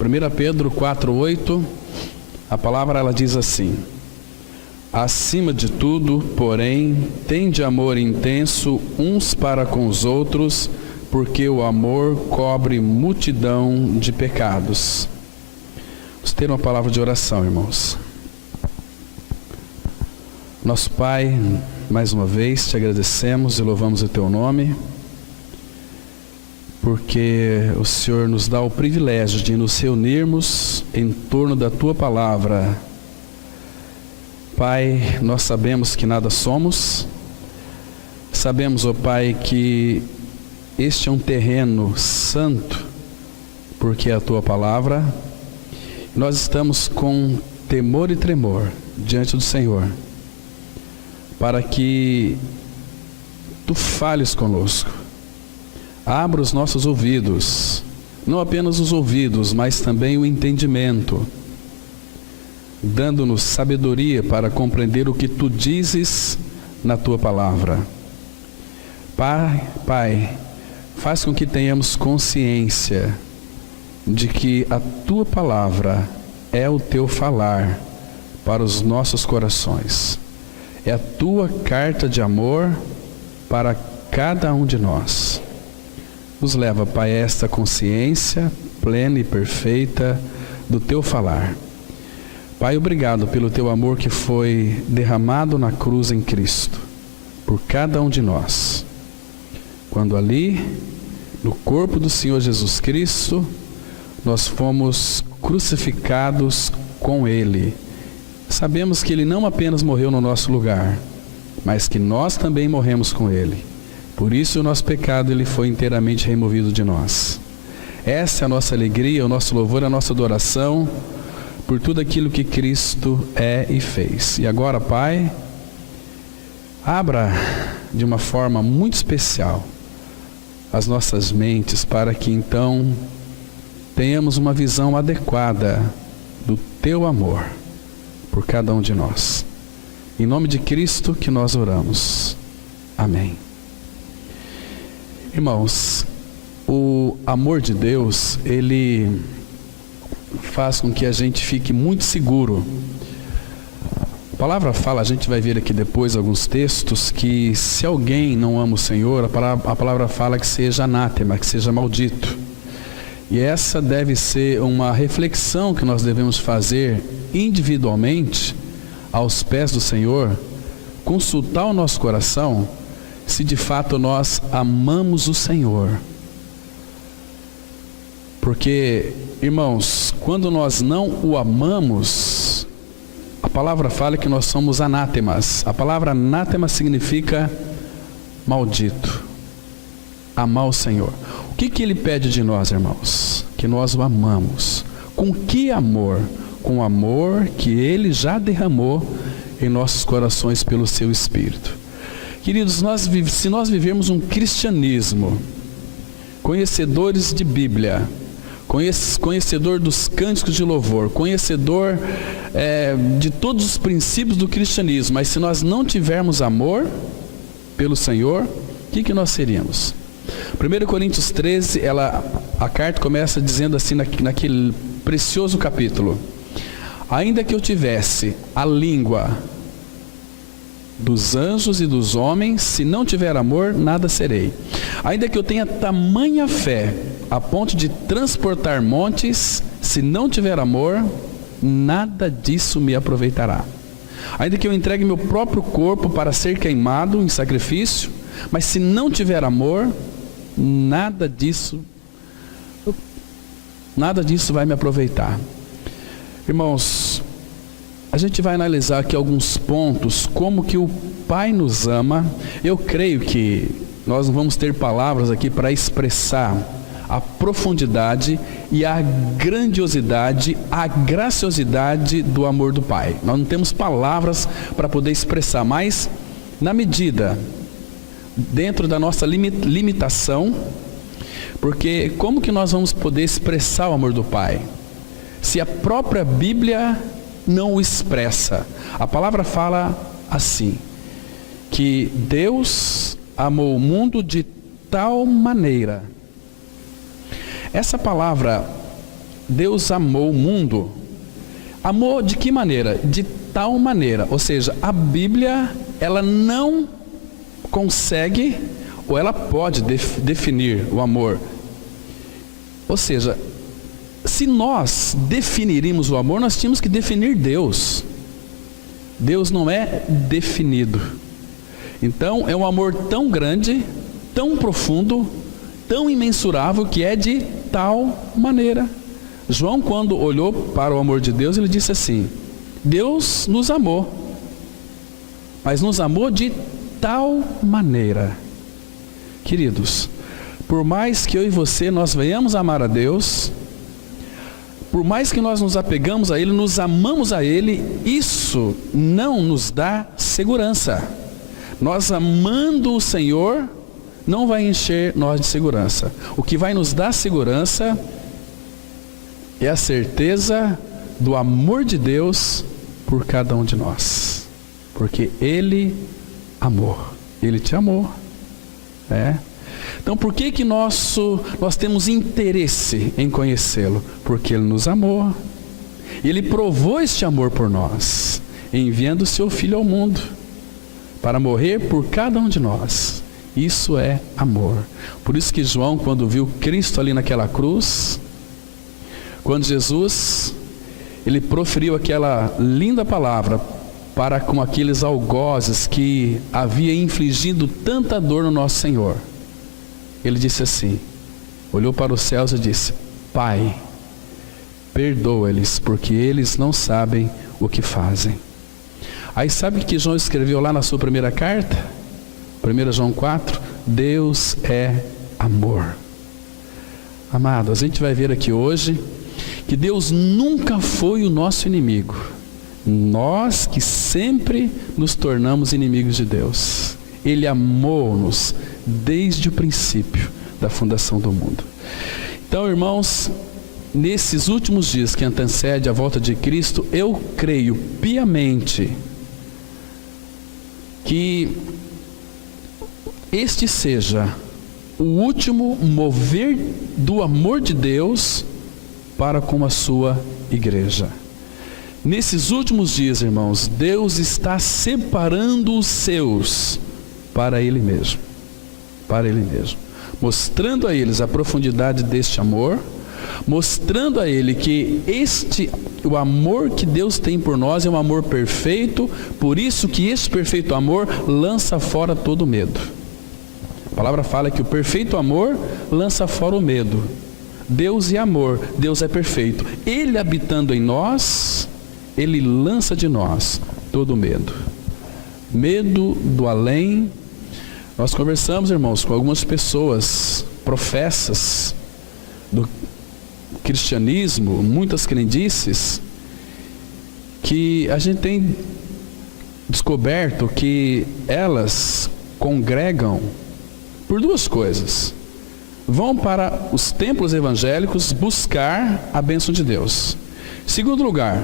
1 Pedro 4:8, a palavra ela diz assim: acima de tudo, porém, tende amor intenso uns para com os outros, porque o amor cobre multidão de pecados. Vamos ter uma palavra de oração, irmãos. Nosso Pai, mais uma vez te agradecemos e louvamos o teu nome, porque o Senhor nos dá o privilégio de nos reunirmos em torno da tua palavra. Pai, nós sabemos que nada somos, sabemos, ó Pai, que este é um terreno santo, porque é a tua palavra. Nós estamos com temor e tremor diante do Senhor, para que tu fales conosco. Abra os nossos ouvidos, não apenas os ouvidos, mas também o entendimento, dando-nos sabedoria para compreender o que tu dizes na tua palavra. Pai, faz com que tenhamos consciência de que a tua palavra é o teu falar para os nossos corações. É a tua carta de amor para cada um de nós. Nos leva, Pai, a esta consciência plena e perfeita do teu falar. Pai, obrigado pelo teu amor que foi derramado na cruz em Cristo, por cada um de nós. Quando ali, no corpo do Senhor Jesus Cristo, nós fomos crucificados com Ele. Sabemos que Ele não apenas morreu no nosso lugar, mas que nós também morremos com Ele. Por isso o nosso pecado Ele foi inteiramente removido de nós. Essa é a nossa alegria, o nosso louvor, a nossa adoração, por tudo aquilo que Cristo é e fez. E agora, Pai, abra de uma forma muito especial as nossas mentes, para que então tenhamos uma visão adequada do teu amor por cada um de nós. Em nome de Cristo que nós oramos. Amém. Irmãos, o amor de Deus, ele faz com que a gente fique muito seguro. A palavra fala, a gente vai ver aqui depois alguns textos, que se alguém não ama o Senhor, a palavra fala que seja anátema, que seja maldito. E essa deve ser uma reflexão que nós devemos fazer individualmente aos pés do Senhor, consultar o nosso coração, se de fato nós amamos o Senhor. Porque, irmãos, quando nós não o amamos, a palavra fala que nós somos anátemas. A palavra anátema significa maldito. Amar o Senhor. O que Ele pede de nós, irmãos? Que nós o amamos. Com que amor? Com o amor que Ele já derramou em nossos corações pelo seu Espírito. Queridos, se nós vivermos um cristianismo, conhecedores de Bíblia, conhecedor dos cânticos de louvor, conhecedor de todos os princípios do cristianismo, mas se nós não tivermos amor pelo Senhor, o que nós seríamos? 1 Coríntios 13, a carta começa dizendo assim, naquele precioso capítulo: ainda que eu tivesse a língua dos anjos e dos homens, se não tiver amor, nada serei. Ainda que eu tenha tamanha fé, a ponto de transportar montes, se não tiver amor, nada disso me aproveitará. Ainda que eu entregue meu próprio corpo para ser queimado em sacrifício, mas se não tiver amor, nada disso vai me aproveitar. Irmãos, a gente vai analisar aqui alguns pontos, como que o Pai nos ama. Eu creio que nós não vamos ter palavras aqui para expressar a profundidade e a grandiosidade, a graciosidade do amor do Pai. Nós não temos palavras para poder expressar, mas na medida, dentro da nossa limitação, porque como que nós vamos poder expressar o amor do Pai, se a própria Bíblia não o expressa? A palavra fala assim, que Deus amou o mundo de tal maneira. Essa palavra Deus amou o mundo. Amou de que maneira? De tal maneira, ou seja, a Bíblia, ela não consegue, ou ela pode definir o amor. Ou seja, se nós definiríamos o amor, nós tínhamos que definir Deus. Deus não é definido. Então, é um amor tão grande, tão profundo, tão imensurável, que é de tal maneira. João, quando olhou para o amor de Deus, ele disse assim: Deus nos amou, mas nos amou de tal maneira. Queridos, por mais que eu e você nós venhamos amar a Deus, por mais que nós nos apegamos a Ele, nos amamos a Ele, isso não nos dá segurança. Nós amando o Senhor não vai encher nós de segurança. O que vai nos dar segurança é a certeza do amor de Deus por cada um de nós. Porque Ele amou. Ele te amou. Então por que nós temos interesse em conhecê-lo? Porque Ele nos amou. Ele provou este amor por nós, enviando o seu Filho ao mundo, para morrer por cada um de nós. Isso é amor. Por isso que João, quando viu Cristo ali naquela cruz, quando Jesus, ele proferiu aquela linda palavra para com aqueles algozes que havia infligido tanta dor no nosso Senhor, ele disse assim, olhou para os céus e disse: Pai, perdoa-lhes, porque eles não sabem o que fazem. Aí sabe o que João escreveu lá na sua primeira carta? 1 João 4, Deus é amor. Amado, a gente vai ver aqui hoje que Deus nunca foi o nosso inimigo. Nós que sempre nos tornamos inimigos de Deus. Ele amou-nos desde o princípio da fundação do mundo. Então, irmãos, nesses últimos dias que antecede a volta de Cristo, eu creio piamente que este seja o último mover do amor de Deus para com a sua igreja. Nesses últimos dias, irmãos, Deus está separando os seus para Ele mesmo. Para Ele mesmo. Mostrando a eles a profundidade deste amor, mostrando a ele que o amor que Deus tem por nós é um amor perfeito, por isso que este perfeito amor lança fora todo medo. A palavra fala que o perfeito amor lança fora o medo. Deus é amor, Deus é perfeito. Ele habitando em nós, Ele lança de nós todo medo. Medo do além. Nós conversamos, irmãos, com algumas pessoas, professas do cristianismo, muitas crendices, que a gente tem descoberto que elas congregam por duas coisas. Vão para os templos evangélicos buscar a bênção de Deus. Segundo lugar,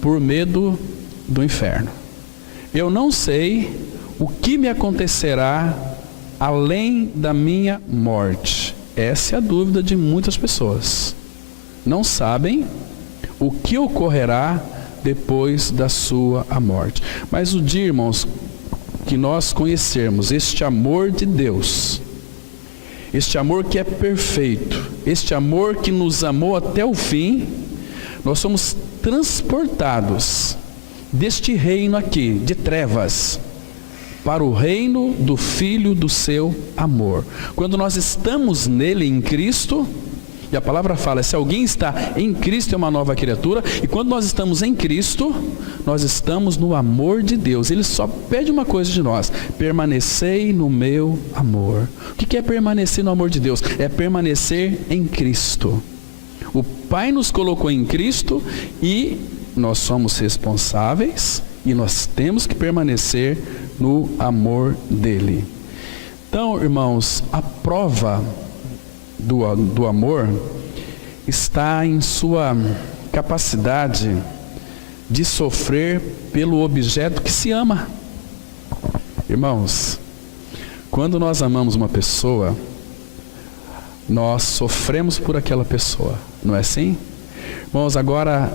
por medo do inferno. Eu não sei o que me acontecerá além da minha morte. Essa é a dúvida de muitas pessoas. Não sabem o que ocorrerá depois da sua morte. Mas o dia, irmãos, que nós conhecermos este amor de Deus, este amor que é perfeito, este amor que nos amou até o fim, nós somos transportados deste reino aqui, de trevas, para o reino do Filho do seu amor. Quando nós estamos nele, em Cristo, e a palavra fala, se alguém está em Cristo é uma nova criatura, e quando nós estamos em Cristo, nós estamos no amor de Deus. Ele só pede uma coisa de nós: permanecei no meu amor. O que é permanecer no amor de Deus? É permanecer em Cristo. O Pai nos colocou em Cristo e nós somos responsáveis e nós temos que permanecer no amor dele. Então, irmãos, a prova do amor está em sua capacidade de sofrer pelo objeto que se ama. Irmãos, quando nós amamos uma pessoa, nós sofremos por aquela pessoa, não é assim? Irmãos, agora,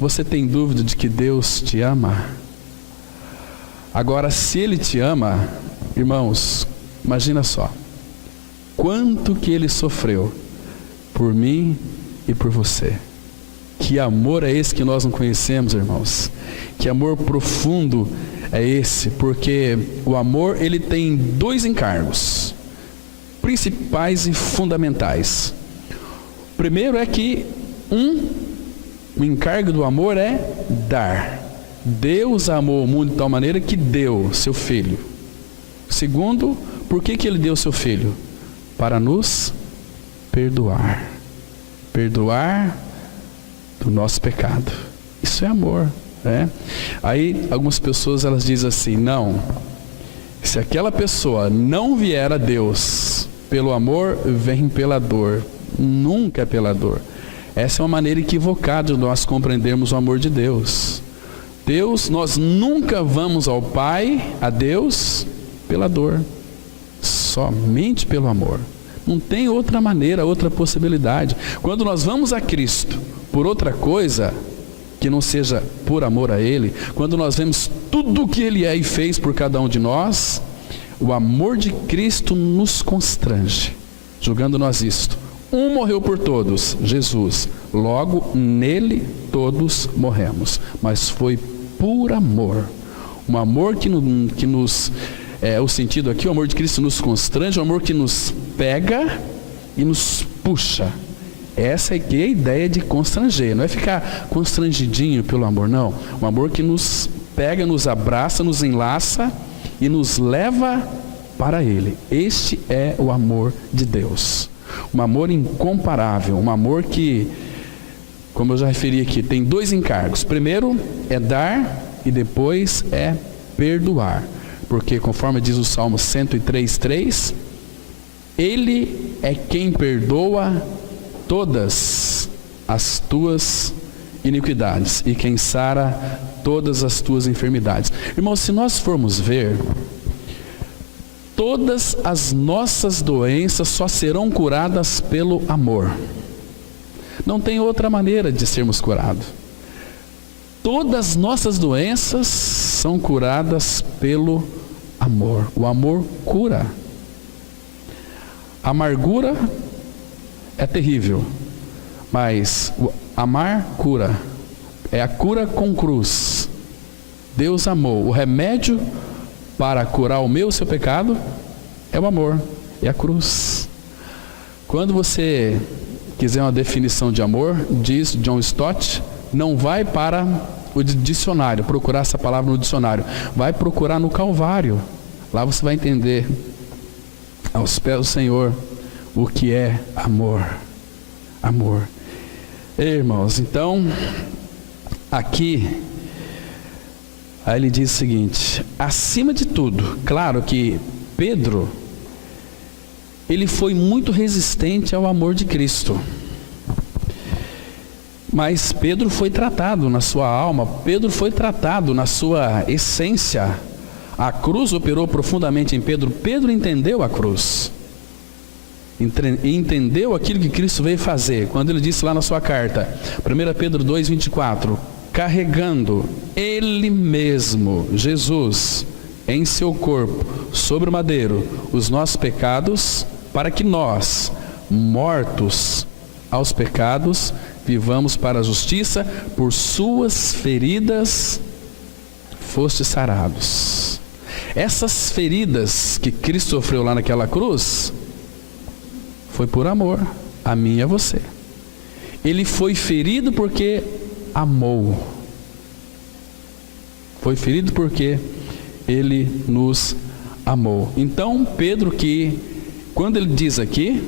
você tem dúvida de que Deus te ama? Agora, se Ele te ama, irmãos, imagina só, quanto que Ele sofreu por mim e por você. Que amor é esse que nós não conhecemos, irmãos? Que amor profundo é esse? Porque o amor, ele tem dois encargos principais e fundamentais. O primeiro é que o encargo do amor é dar. Deus amou o mundo de tal maneira que deu seu Filho. Segundo, por que Ele deu seu Filho? Para nos perdoar. Perdoar do nosso pecado. Isso é amor, né? Aí algumas pessoas elas dizem assim: não, se aquela pessoa não vier a Deus pelo amor, vem pela dor. Nunca é pela dor. Essa é uma maneira equivocada de nós compreendermos o amor de Deus. Deus, nós nunca vamos ao Pai, a Deus, pela dor. Somente pelo amor. Não tem outra maneira, outra possibilidade. Quando nós vamos a Cristo por outra coisa, que não seja por amor a Ele, quando nós vemos tudo o que Ele é e fez por cada um de nós, o amor de Cristo nos constrange, julgando nós isto. Um morreu por todos, Jesus. Logo, nele todos morremos. Mas foi por amor. Um amor que nos... o sentido aqui, o amor de Cristo nos constrange, o amor que nos pega e nos puxa. Essa aqui é a ideia de constranger. Não é ficar constrangidinho pelo amor, não. Um amor que nos pega, nos abraça, nos enlaça e nos leva para Ele. Este é o amor de Deus. Um amor incomparável, um amor que, como eu já referi aqui, tem dois encargos. Primeiro é dar e depois é perdoar. Porque conforme diz o Salmo 103:3, Ele é quem perdoa todas as tuas iniquidades e quem sara todas as tuas enfermidades. Irmãos, se nós formos ver, todas as nossas doenças só serão curadas pelo amor. Não tem outra maneira de sermos curados. Todas as nossas doenças são curadas pelo amor. O amor cura. A amargura é terrível, mas o amar cura. É a cura com cruz. Deus amou. O remédio para curar o meu e o seu pecado é o amor, é a cruz. Quando você quiser uma definição de amor, diz John Stott, não vai para o dicionário, procurar essa palavra no dicionário, vai procurar no Calvário. Lá você vai entender, aos pés do Senhor, o que é amor. Amor. Irmãos, então, aqui, aí ele diz o seguinte: acima de tudo, claro que Pedro, ele foi muito resistente ao amor de Cristo. Mas Pedro foi tratado na sua alma, Pedro foi tratado na sua essência. A cruz operou profundamente em Pedro. Pedro entendeu a cruz. Entendeu aquilo que Cristo veio fazer. Quando ele disse lá na sua carta, 1 Pedro 2:24, carregando Ele mesmo, Jesus, em seu corpo, sobre o madeiro, os nossos pecados, para que nós, mortos aos pecados, vivamos para a justiça, por suas feridas fostes sarados. Essas feridas que Cristo sofreu lá naquela cruz, foi por amor, a mim e a você. Ele foi ferido porque amou. Foi ferido porque Ele nos amou. Então Pedro, que quando ele diz aqui,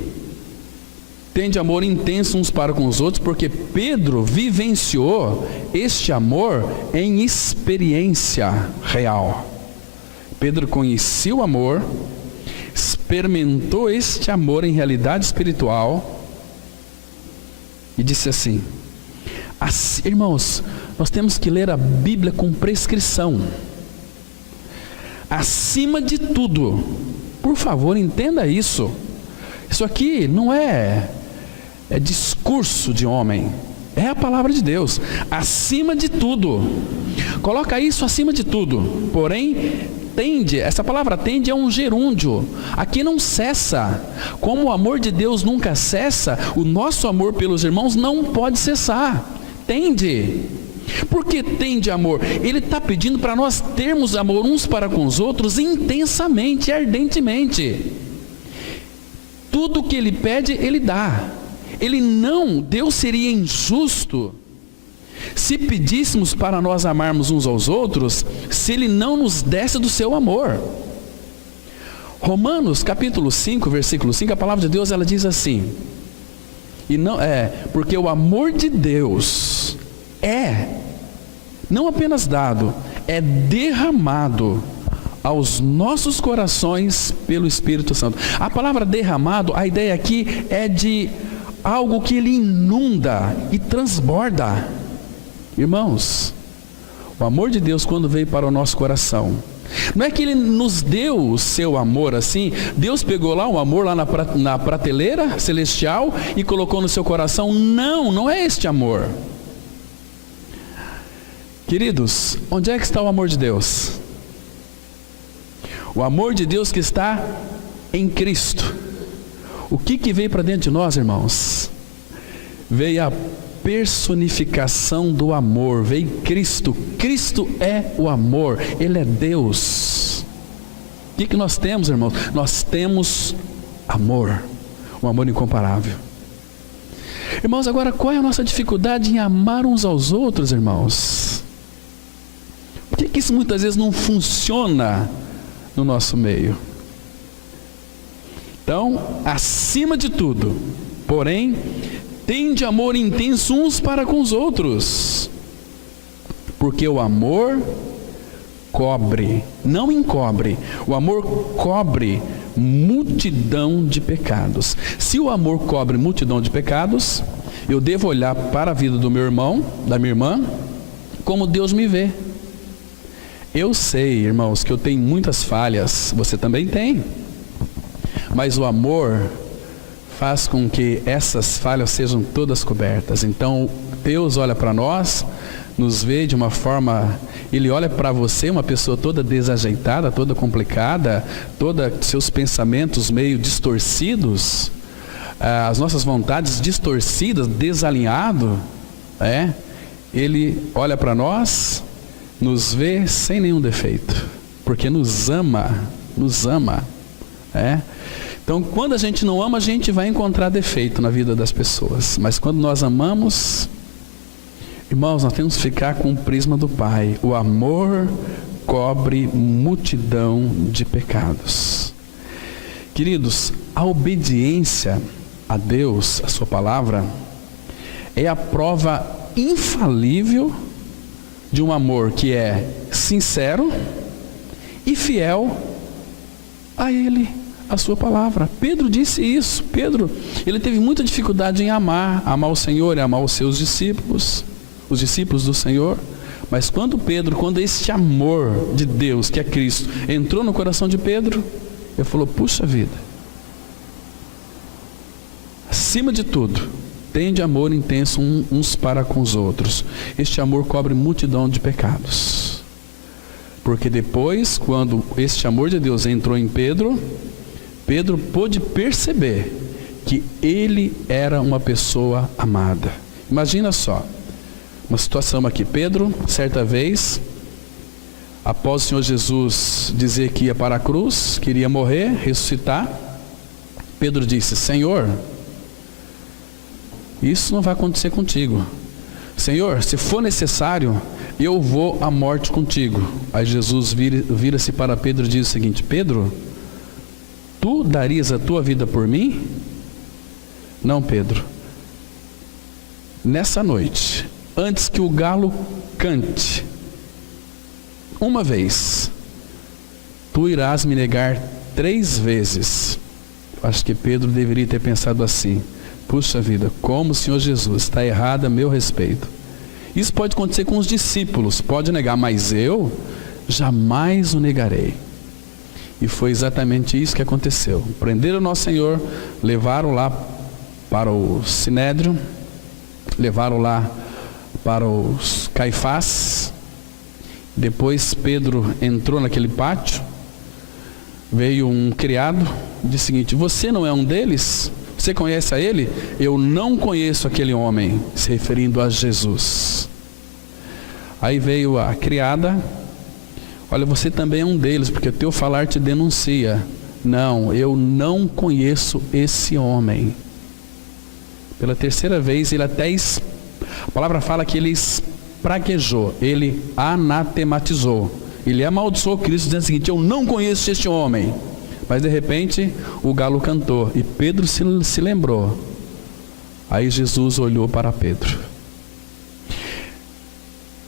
tem de amor intenso uns para com os outros, porque Pedro vivenciou este amor em experiência real. Pedro conhecia o amor, experimentou este amor em realidade espiritual e disse assim, irmãos, nós temos que ler a Bíblia com prescrição. Acima de tudo, por favor, entenda isso. Isso aqui não é é discurso de homem. É a palavra de Deus, acima de tudo. Coloca isso acima de tudo. Porém, tende, essa palavra tende é um gerúndio. Aqui não cessa. Como o amor de Deus nunca cessa, o nosso amor pelos irmãos não pode cessar. Tende. Por que tende amor? Ele está pedindo para nós termos amor uns para com os outros intensamente, ardentemente. Tudo que Ele pede, Ele dá. Deus seria injusto se pedíssemos para nós amarmos uns aos outros, se Ele não nos desse do seu amor. Romanos capítulo 5, versículo 5, a palavra de Deus, ela diz assim, porque o amor de Deus não apenas dado, é derramado aos nossos corações pelo Espírito Santo. A palavra derramado, a ideia aqui é de algo que Ele inunda e transborda. Irmãos, o amor de Deus quando veio para o nosso coração, não é que Ele nos deu o seu amor assim, Deus pegou lá o amor lá na prateleira celestial e colocou no seu coração. Não é este amor. Queridos, onde é que está o amor de Deus? O amor de Deus que está em Cristo. O que veio para dentro de nós, irmãos? Veio a personificação do amor, veio Cristo. Cristo é o amor, Ele é Deus. O que nós temos, irmãos? Nós temos amor, um amor incomparável. Irmãos, agora qual é a nossa dificuldade em amar uns aos outros, irmãos? Por que isso muitas vezes não funciona no nosso meio? Então, acima de tudo, porém, tende amor intenso uns para com os outros, porque o amor cobre, não encobre, o amor cobre multidão de pecados. Se o amor cobre multidão de pecados, eu devo olhar para a vida do meu irmão, da minha irmã, como Deus me vê. Eu sei, irmãos, que eu tenho muitas falhas, você também tem. Mas o amor faz com que essas falhas sejam todas cobertas. Então, Deus olha para nós, nos vê de uma forma, Ele olha para você, uma pessoa toda desajeitada, toda complicada, toda seus pensamentos meio distorcidos, as nossas vontades distorcidas, desalinhado, Ele olha para nós, nos vê sem nenhum defeito, porque nos ama. Então, quando a gente não ama, a gente vai encontrar defeito na vida das pessoas. Mas quando nós amamos, irmãos, nós temos que ficar com o prisma do Pai. O amor cobre multidão de pecados. Queridos, a obediência a Deus, a sua palavra, é a prova infalível de um amor que é sincero e fiel a Ele, a sua palavra. Pedro disse isso. Pedro, ele teve muita dificuldade em amar o Senhor e amar os seus discípulos, os discípulos do Senhor. Mas quando este amor de Deus, que é Cristo, entrou no coração de Pedro, ele falou, puxa vida, acima de tudo, tende amor intenso uns para com os outros. Este amor cobre multidão de pecados. Porque depois, quando este amor de Deus entrou em Pedro, Pedro pôde perceber que ele era uma pessoa amada. Imagina só, uma situação aqui. Pedro, certa vez, após o Senhor Jesus dizer que ia para a cruz, que iria morrer, ressuscitar, Pedro disse, Senhor, isso não vai acontecer contigo. Senhor, se for necessário, eu vou à morte contigo. Aí Jesus vira-se para Pedro e diz o seguinte, Pedro, tu darias a tua vida por mim? Não, Pedro. Nessa noite, antes que o galo cante, uma vez, tu irás me negar 3 vezes. Acho que Pedro deveria ter pensado assim, puxa vida, como o Senhor Jesus está errado a meu respeito. Isso pode acontecer com os discípulos, pode negar, mas eu jamais o negarei. E foi exatamente isso que aconteceu. Prenderam o nosso Senhor, levaram lá para o Sinédrio, levaram lá para os Caifás. Depois Pedro entrou naquele pátio, veio um criado, disse o seguinte: você não é um deles? Você conhece a ele? Eu não conheço aquele homem, se referindo a Jesus. Aí veio a criada: olha, você também é um deles, porque o teu falar te denuncia. Não, eu não conheço esse homem. Pela terceira vez, ele até, a palavra fala que ele espraguejou, ele anatematizou, ele amaldiçoou Cristo, dizendo o seguinte: eu não conheço este homem. Mas de repente, o galo cantou, e Pedro se lembrou. Aí Jesus olhou para Pedro.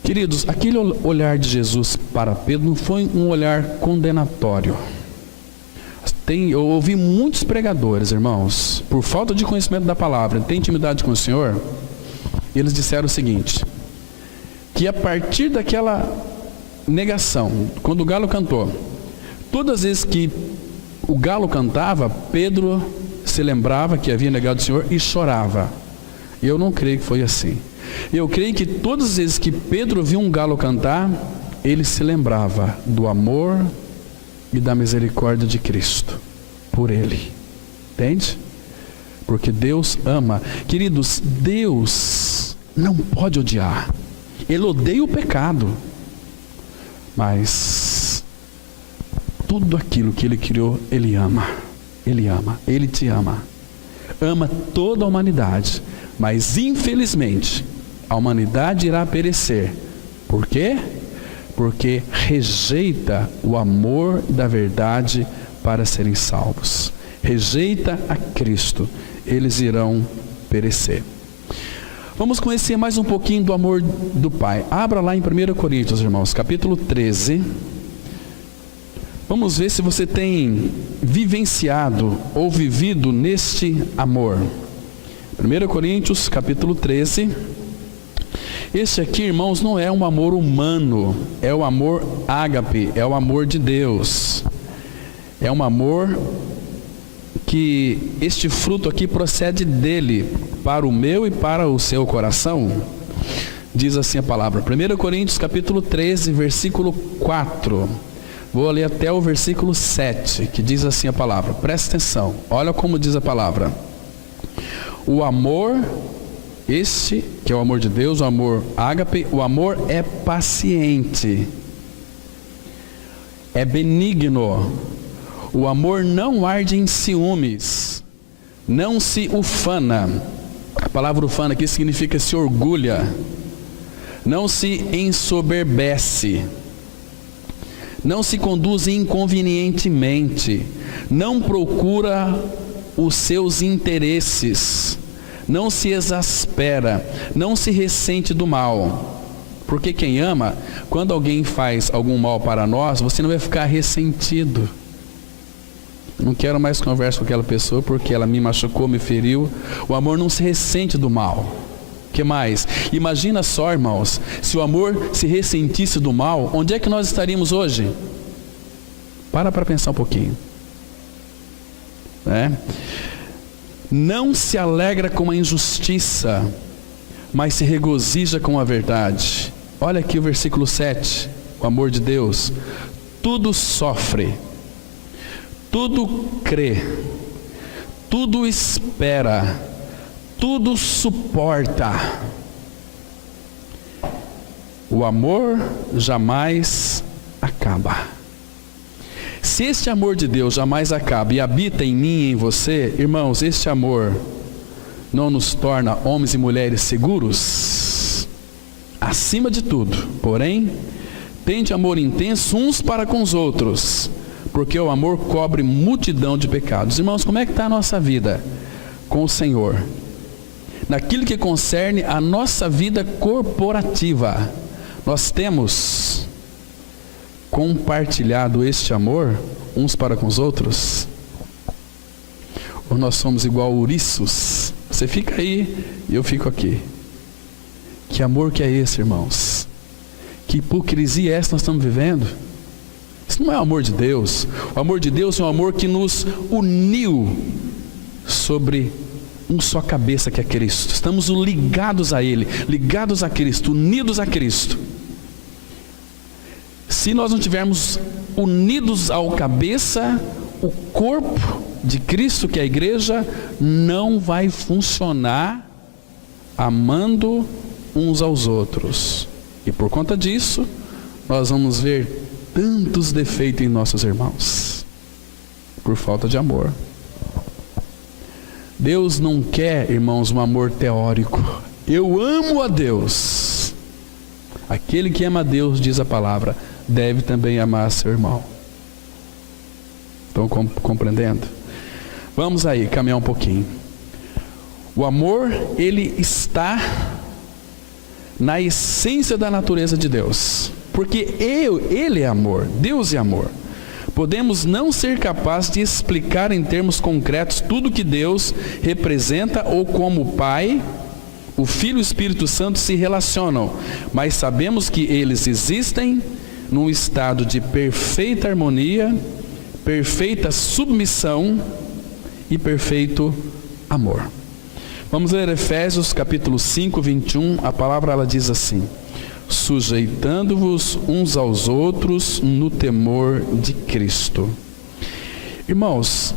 Queridos, aquele olhar de Jesus para Pedro não foi um olhar condenatório. Eu ouvi muitos pregadores, irmãos, por falta de conhecimento da palavra, tem intimidade com o Senhor, e eles disseram o seguinte: que a partir daquela negação, quando o galo cantou, todas as vezes que o galo cantava, Pedro se lembrava que havia negado o Senhor e chorava. Eu não creio que foi assim. Eu creio que todas as vezes que Pedro viu um galo cantar, ele se lembrava do amor e da misericórdia de Cristo por ele. Entende? Porque Deus ama. Queridos, Deus não pode odiar. Ele odeia o pecado. Mas tudo aquilo que Ele criou, Ele ama. Ele ama. Ele te ama. Ama toda a humanidade. Mas infelizmente, a humanidade irá perecer. Por quê? Porque rejeita o amor da verdade para serem salvos. Rejeita a Cristo. Eles irão perecer. Vamos conhecer mais um pouquinho do amor do Pai. Abra lá em 1 Coríntios, irmãos, capítulo 13. Vamos ver se você tem vivenciado ou vivido neste amor. 1 Coríntios, capítulo 13. Este aqui, irmãos, não é um amor humano, é o amor ágape, é o amor de Deus. É um amor que este fruto aqui procede dele, para o meu e para o seu coração. Diz assim a palavra, 1 Coríntios capítulo 13, versículo 4. Vou ler até o versículo 7, que diz assim a palavra. Presta atenção, olha como diz a palavra. O amor, este que é o amor de Deus, o amor ágape, o amor é paciente, é benigno. O amor não arde em ciúmes, não se ufana. A palavra ufana aqui significa se orgulha. Não se ensoberbece. Não se conduz inconvenientemente. Não procura os seus interesses. Não se exaspera. Não se ressente do mal. Porque quem ama, quando alguém faz algum mal para nós, você não vai ficar ressentido. Não quero mais conversa com aquela pessoa porque ela me machucou, me feriu. O amor não se ressente do mal. O que mais? Imagina só, irmãos, se o amor se ressentisse do mal, onde é que nós estaríamos hoje? Para pensar um pouquinho. Não se alegra com a injustiça, mas se regozija com a verdade. Olha aqui o versículo 7, o amor de Deus. Tudo sofre, tudo crê, tudo espera, tudo suporta. O amor jamais acaba. Se este amor de Deus jamais acaba e habita em mim e em você, irmãos, este amor não nos torna homens e mulheres seguros? Acima de tudo, porém, tende amor intenso uns para com os outros, porque o amor cobre multidão de pecados. Irmãos, como é que está a nossa vida com o Senhor? Naquilo que concerne a nossa vida corporativa, nós temos compartilhado este amor uns para com os outros? Ou nós somos igual ouriços? Você fica aí e eu fico aqui. Que amor que é esse, irmãos? Que hipocrisia é essa que nós estamos vivendo? Isso não é o amor de Deus. O amor de Deus é um amor que nos uniu sobre um só cabeça que é Cristo. Estamos ligados a Ele, ligados a Cristo, unidos a Cristo. Se nós não tivermos unidos ao cabeça, o corpo de Cristo, que é a igreja, não vai funcionar amando uns aos outros. E por conta disso, nós vamos ver tantos defeitos em nossos irmãos, por falta de amor. Deus não quer, irmãos, um amor teórico. Eu amo a Deus. Aquele que ama a Deus, diz a palavra, deve também amar seu irmão. Estão compreendendo? Vamos aí, caminhar um pouquinho. O amor, ele está na essência da natureza de Deus. Porque Ele é amor, Deus é amor. Podemos não ser capazes de explicar em termos concretos tudo que Deus representa ou como o Pai, o Filho e o Espírito Santo se relacionam, mas sabemos que eles existem num estado de perfeita harmonia, perfeita submissão e perfeito amor. Vamos ler Efésios capítulo 5, 21, a palavra ela diz assim: sujeitando-vos uns aos outros no temor de Cristo. Irmãos,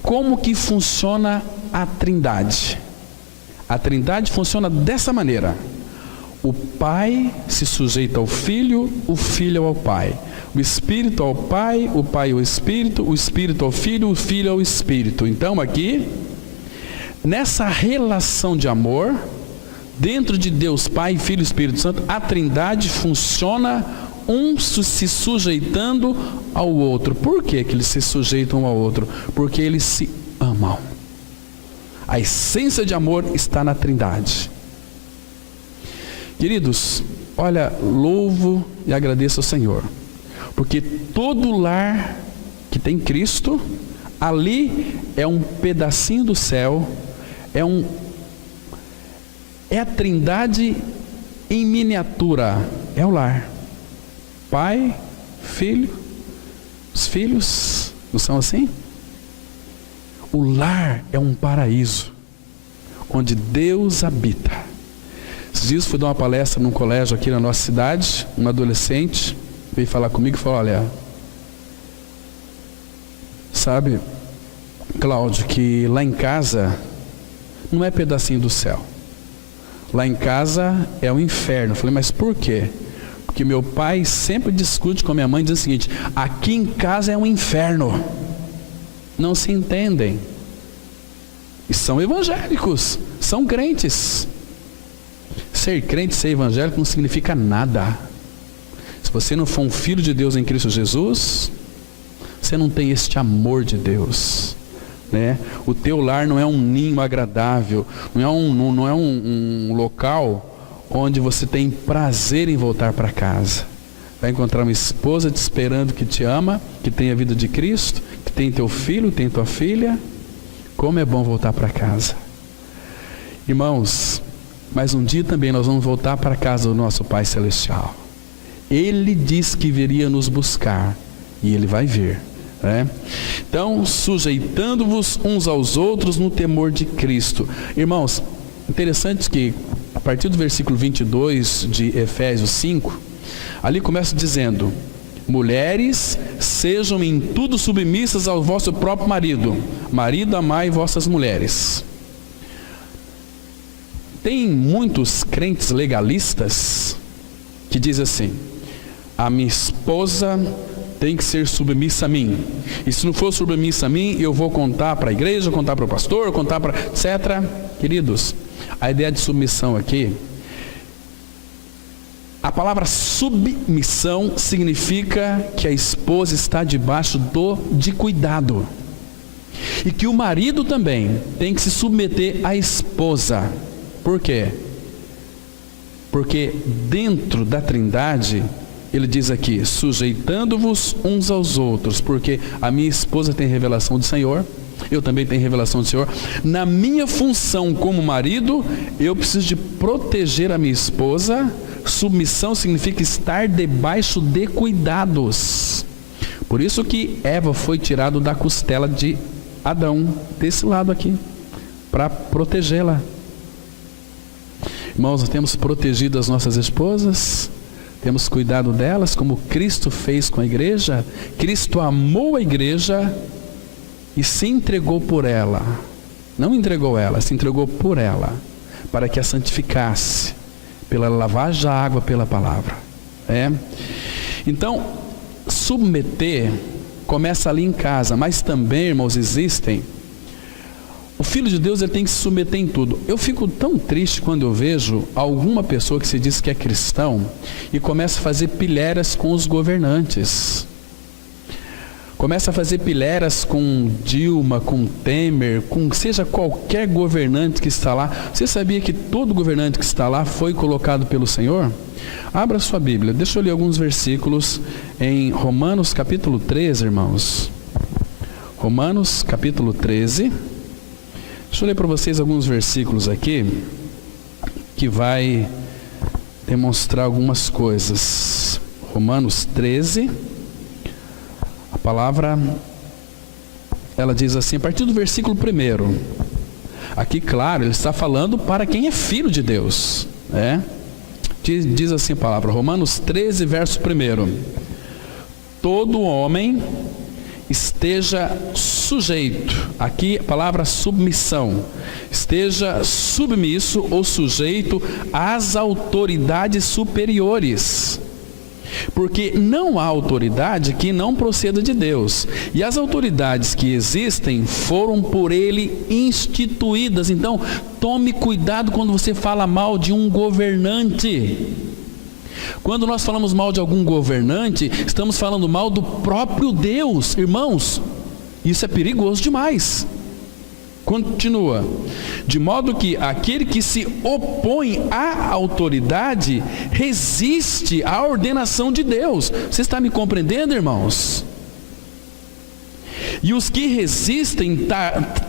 como que funciona a Trindade? A Trindade funciona dessa maneira: o Pai se sujeita ao Filho, o Filho ao Pai, o Espírito ao Pai, o Pai ao Espírito, o Espírito ao Filho, o Filho ao Espírito. Então aqui, nessa relação de amor, dentro de Deus Pai, Filho e Espírito Santo, a Trindade funciona um se sujeitando ao outro. Por que eles se sujeitam um ao outro? Porque eles se amam. A essência de amor está na Trindade. Queridos, olha, louvo e agradeço ao Senhor, porque todo lar que tem Cristo, ali é um pedacinho do céu, é a Trindade em miniatura, é o lar. Pai, Filho, os filhos, não são assim? O lar é um paraíso, onde Deus habita. Esses dias fui dar uma palestra num colégio aqui na nossa cidade, um adolescente veio falar comigo e falou: olha, sabe, Cláudio, que lá em casa não é pedacinho do céu. Lá em casa é o inferno. Eu falei: mas por quê? Porque meu pai sempre discute com a minha mãe, dizendo o seguinte: aqui em casa é um inferno. Não se entendem. E são evangélicos, são crentes. Ser crente, ser evangélico não significa nada. Se você não for um filho de Deus em Cristo Jesus, você não tem este amor de Deus, né? O teu lar não é um ninho agradável, não é um local onde você tem prazer em voltar para casa. Vai encontrar uma esposa te esperando, que te ama, que tem a vida de Cristo, que tem teu filho, tem tua filha. Como é bom voltar para casa. Irmãos, mas um dia também nós vamos voltar para a casa do nosso Pai Celestial. Ele diz que viria nos buscar, e Ele vai vir, né? Então, sujeitando-vos uns aos outros no temor de Cristo. Irmãos, interessante que a partir do versículo 22 de Efésios 5, ali começa dizendo: mulheres, sejam em tudo submissas ao vosso próprio marido. Marido, amai vossas mulheres. Tem muitos crentes legalistas que dizem assim: a minha esposa tem que ser submissa a mim, e se não for submissa a mim, eu vou contar para a igreja, contar para o pastor, contar para etc. Queridos, a ideia de submissão aqui, a palavra submissão significa que a esposa está debaixo de cuidado, e que o marido também tem que se submeter à esposa. Por quê? Porque dentro da Trindade, ele diz aqui: sujeitando-vos uns aos outros, porque a minha esposa tem revelação do Senhor, eu também tenho revelação do Senhor. Na minha função como marido, eu preciso de proteger a minha esposa. Submissão significa estar debaixo de cuidados. Por isso que Eva foi tirada da costela de Adão, desse lado aqui. para protegê-la. Irmãos, nós temos protegido as nossas esposas, temos cuidado delas, como Cristo fez com a igreja. Cristo amou a igreja e se entregou por ela. Não entregou ela, se entregou por ela, para que a santificasse, pela lavagem da água, pela palavra. Então, submeter começa ali em casa, mas também, irmãos, o Filho de Deus, ele tem que se submeter em tudo. Eu fico tão triste quando eu vejo alguma pessoa que se diz que é cristão e começa a fazer pilhérias com os governantes. Começa a fazer pilhérias com Dilma, com Temer, com seja qualquer governante que está lá. Você sabia que todo governante que está lá foi colocado pelo Senhor? Abra sua Bíblia, deixa eu ler alguns versículos em Romanos capítulo 13, irmãos. Romanos capítulo 13. Deixa eu ler para vocês alguns versículos aqui, que vai demonstrar algumas coisas. Romanos 13, a palavra, ela diz assim, a partir do versículo 1. Aqui, claro, ele está falando para quem é filho de Deus. Diz assim a palavra, Romanos 13, verso 1. Todo homem esteja sujeito, aqui a palavra submissão, esteja submisso ou sujeito às autoridades superiores, porque não há autoridade que não proceda de Deus, e as autoridades que existem foram por Ele instituídas. Então, tome cuidado quando você fala mal de um governante. Quando nós falamos mal de algum governante, estamos falando mal do próprio Deus. Irmãos, isso é perigoso demais. Continua. De modo que aquele que se opõe à autoridade resiste à ordenação de Deus. Você está me compreendendo, irmãos? E os que resistem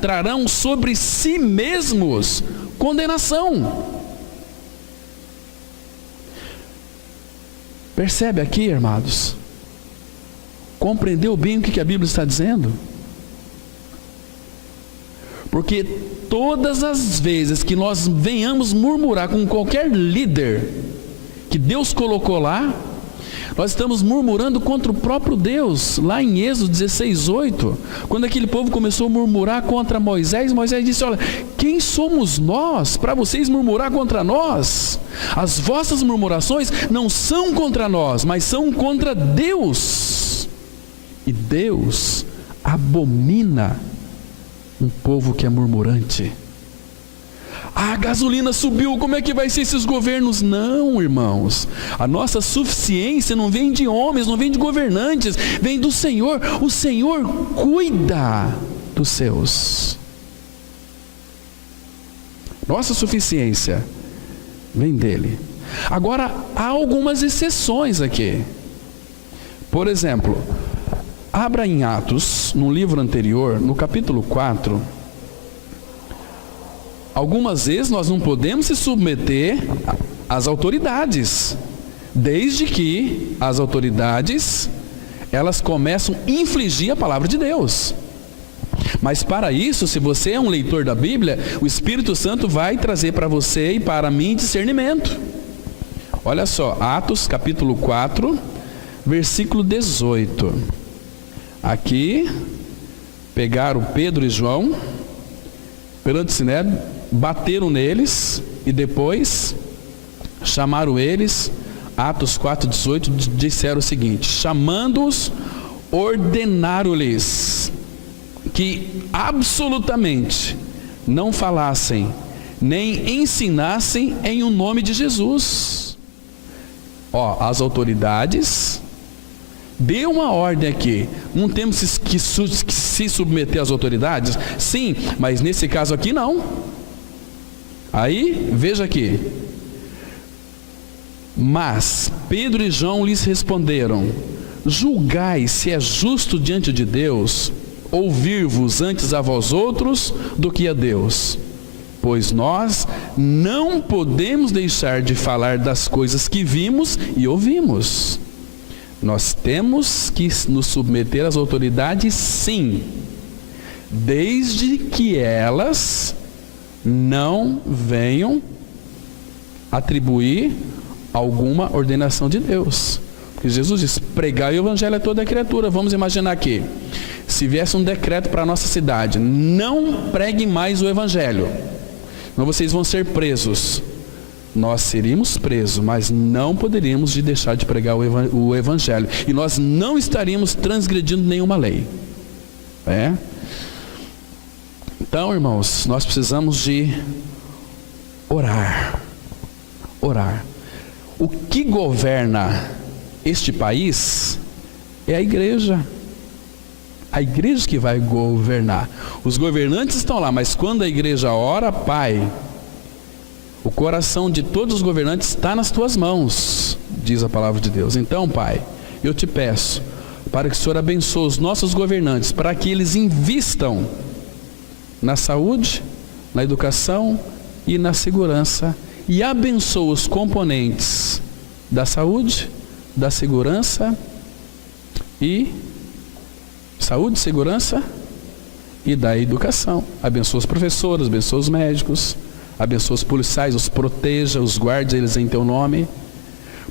trarão sobre si mesmos condenação. Percebe aqui, amados? Compreendeu bem o que a Bíblia está dizendo? Porque todas as vezes que nós venhamos murmurar com qualquer líder que Deus colocou lá, nós estamos murmurando contra o próprio Deus. Lá em Êxodo 16:8, quando aquele povo começou a murmurar contra Moisés, Moisés disse: olha, quem somos nós para vocês murmurar contra nós? As vossas murmurações não são contra nós, mas são contra Deus. E Deus abomina um povo que é murmurante. A gasolina subiu, como é que vai ser esses governos? Não, irmãos, a nossa suficiência não vem de homens, não vem de governantes, vem do Senhor. O Senhor cuida dos seus. Nossa suficiência vem dele. Agora, há algumas exceções aqui. Por exemplo, abra em Atos, no livro anterior, no capítulo 4. Algumas vezes nós não podemos se submeter às autoridades, desde que as autoridades, elas começam a infligir a palavra de Deus. Mas para isso, se você é um leitor da Bíblia, o Espírito Santo vai trazer para você e para mim discernimento. Olha só, Atos capítulo 4, versículo 18. Aqui, pegaram Pedro e João, perante o Sinédrio, bateram neles e depois chamaram eles. Atos 4:18 disseram o seguinte: chamando-os, ordenaram-lhes que absolutamente não falassem nem ensinassem em o nome de Jesus. As autoridades deu uma ordem aqui. Não temos que se submeter às autoridades? Sim, mas nesse caso aqui não. Aí, veja aqui. Mas Pedro e João lhes responderam: julgai se é justo diante de Deus ouvir-vos antes a vós outros do que a Deus. Pois nós não podemos deixar de falar das coisas que vimos e ouvimos. Nós temos que nos submeter às autoridades, sim, desde que elas não venham atribuir alguma ordenação de Deus. Porque Jesus diz, pregar o evangelho a toda criatura. Vamos imaginar que, se viesse um decreto para a nossa cidade, não preguem mais o evangelho, senão vocês vão ser presos. Nós seríamos presos, mas não poderíamos deixar de pregar o evangelho. E nós não estaríamos transgredindo nenhuma lei. Então, irmãos, nós precisamos de orar. Orar. O que governa este país é a igreja. A igreja que vai governar. Os governantes estão lá, mas quando a igreja ora, Pai, o coração de todos os governantes está nas tuas mãos, diz a palavra de Deus. Então, Pai, eu te peço para que o Senhor abençoe os nossos governantes, para que eles invistam na saúde, na educação e na segurança, e abençoe os componentes da saúde, da segurança e segurança e da educação. Abençoe os professores, abençoe os médicos, abençoe os policiais, os proteja, os guarde eles em teu nome.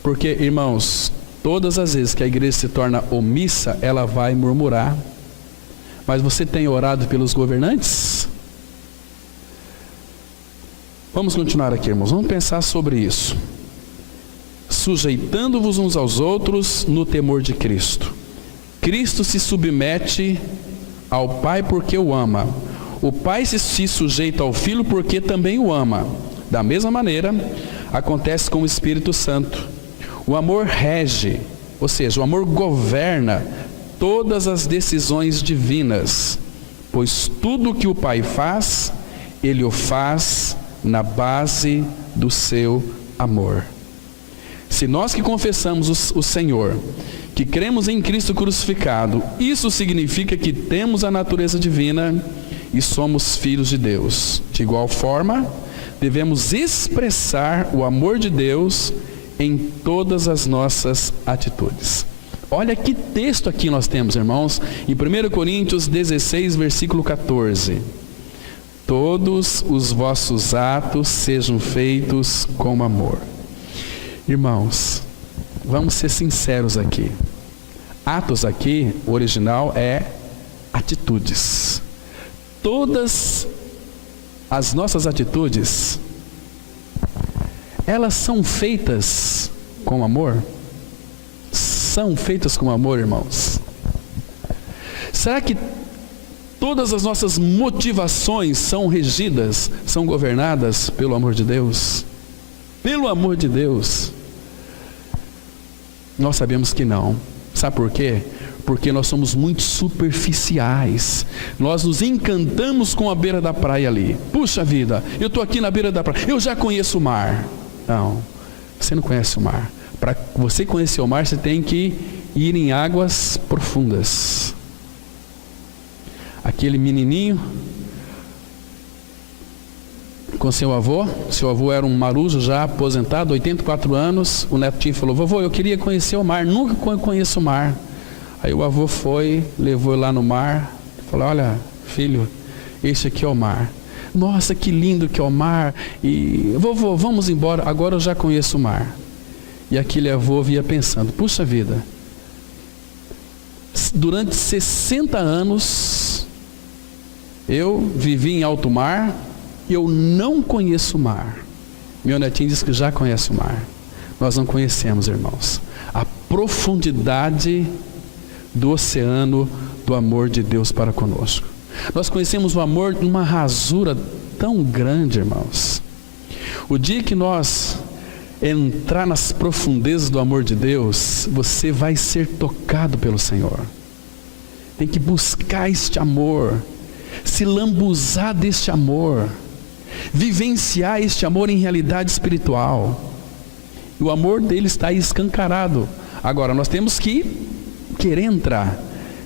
Porque, irmãos, todas as vezes que a igreja se torna omissa, ela vai murmurar. Mas você tem orado pelos governantes? Vamos continuar aqui, irmãos. Vamos pensar sobre isso. Sujeitando-vos uns aos outros no temor de Cristo. Cristo se submete ao Pai porque o ama. O Pai se sujeita ao Filho porque também o ama. Da mesma maneira, acontece com o Espírito Santo. O amor rege, ou seja, o amor governa todas as decisões divinas, pois tudo que o Pai faz, Ele o faz na base do seu amor. Se nós que confessamos o Senhor, que cremos em Cristo crucificado, isso significa que temos a natureza divina e somos filhos de Deus. De igual forma, devemos expressar o amor de Deus em todas as nossas atitudes. Olha que texto aqui nós temos, irmãos, em 1 Coríntios 16, versículo 14. Todos os vossos atos sejam feitos com amor. Irmãos, vamos ser sinceros aqui. Atos aqui, o original é atitudes. Todas as nossas atitudes, elas são feitas com amor? São feitas com amor, irmãos? Será que todas as nossas motivações são regidas, são governadas pelo amor de Deus? Pelo amor de Deus? Nós sabemos que não. Sabe por quê? Porque nós somos muito superficiais. Nós nos encantamos com a beira da praia ali. Puxa vida, eu estou aqui na beira da praia, eu já conheço o mar. Não, você não conhece o mar. Para você conhecer o mar, você tem que ir em águas profundas. Aquele menininho com seu avô era um marujo já aposentado, 84 anos, o netinho falou, vovô, eu queria conhecer o mar, nunca conheço o mar. Aí o avô foi, levou lá no mar, falou, olha filho, este aqui é o mar. Nossa, que lindo que é o mar, e vovô, vamos embora, agora eu já conheço o mar. E aquele avô vinha pensando, puxa vida, durante 60 anos, eu vivi em alto mar, e eu não conheço o mar. Meu netinho diz que já conhece o mar. Nós não conhecemos, irmãos, a profundidade do oceano do amor de Deus para conosco. Nós conhecemos o amor numa rasura tão grande, irmãos. O dia que nós entrar nas profundezas do amor de Deus, você vai ser tocado pelo Senhor. Tem que buscar este amor, se lambuzar deste amor, vivenciar este amor em realidade espiritual. E o amor dele está aí escancarado. Agora, nós temos que querer entrar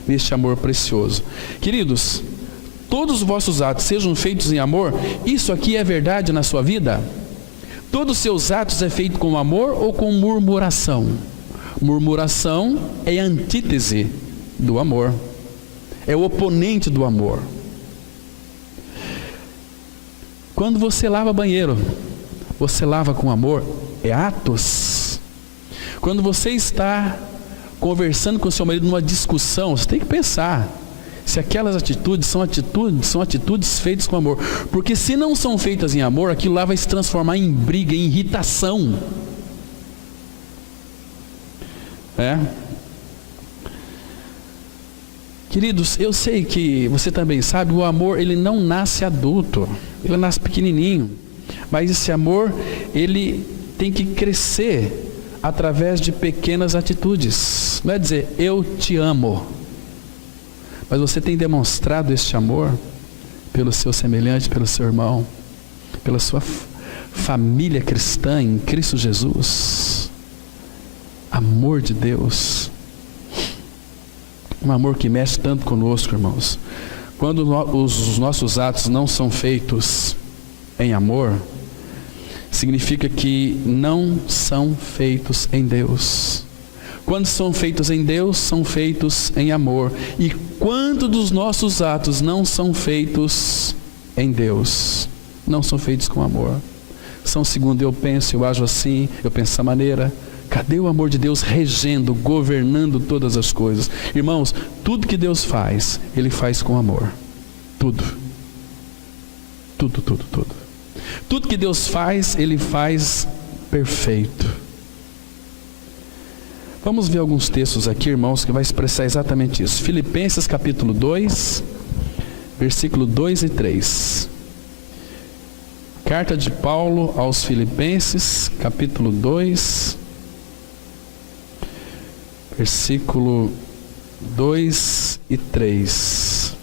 neste amor precioso. Queridos, todos os vossos atos sejam feitos em amor. Isso aqui é verdade na sua vida? Todos os seus atos é feito com amor ou com murmuração? Murmuração é a antítese do amor, é o oponente do amor. Quando você lava banheiro, você lava com amor? É atos. Quando você está conversando com seu marido numa discussão, você tem que pensar se aquelas atitudes são atitudes feitas com amor. Porque se não são feitas em amor, aquilo lá vai se transformar em briga, em irritação. Queridos, eu sei que você também sabe, o amor ele não nasce adulto, ele nasce pequenininho. Mas esse amor, ele tem que crescer através de pequenas atitudes. Não é dizer, eu te amo. Mas você tem demonstrado este amor pelo seu semelhante, pelo seu irmão, pela sua família cristã em Cristo Jesus. Amor de Deus. Um amor que mexe tanto conosco, irmãos. Quando os nossos atos não são feitos em amor, significa que não são feitos em Deus. Quando são feitos em Deus, são feitos em amor. E quando dos nossos atos não são feitos em Deus, não são feitos com amor, são segundo eu penso, eu ajo assim, eu penso dessa maneira. Cadê o amor de Deus regendo, governando todas as coisas? Irmãos, tudo que Deus faz, Ele faz com amor. Tudo. Tudo, tudo, tudo. Tudo que Deus faz, Ele faz perfeito. Vamos ver alguns textos aqui, irmãos, que vai expressar exatamente isso. Filipenses capítulo 2, versículo 2 e 3. Carta de Paulo aos Filipenses, capítulo 2, versículo 2 e 3.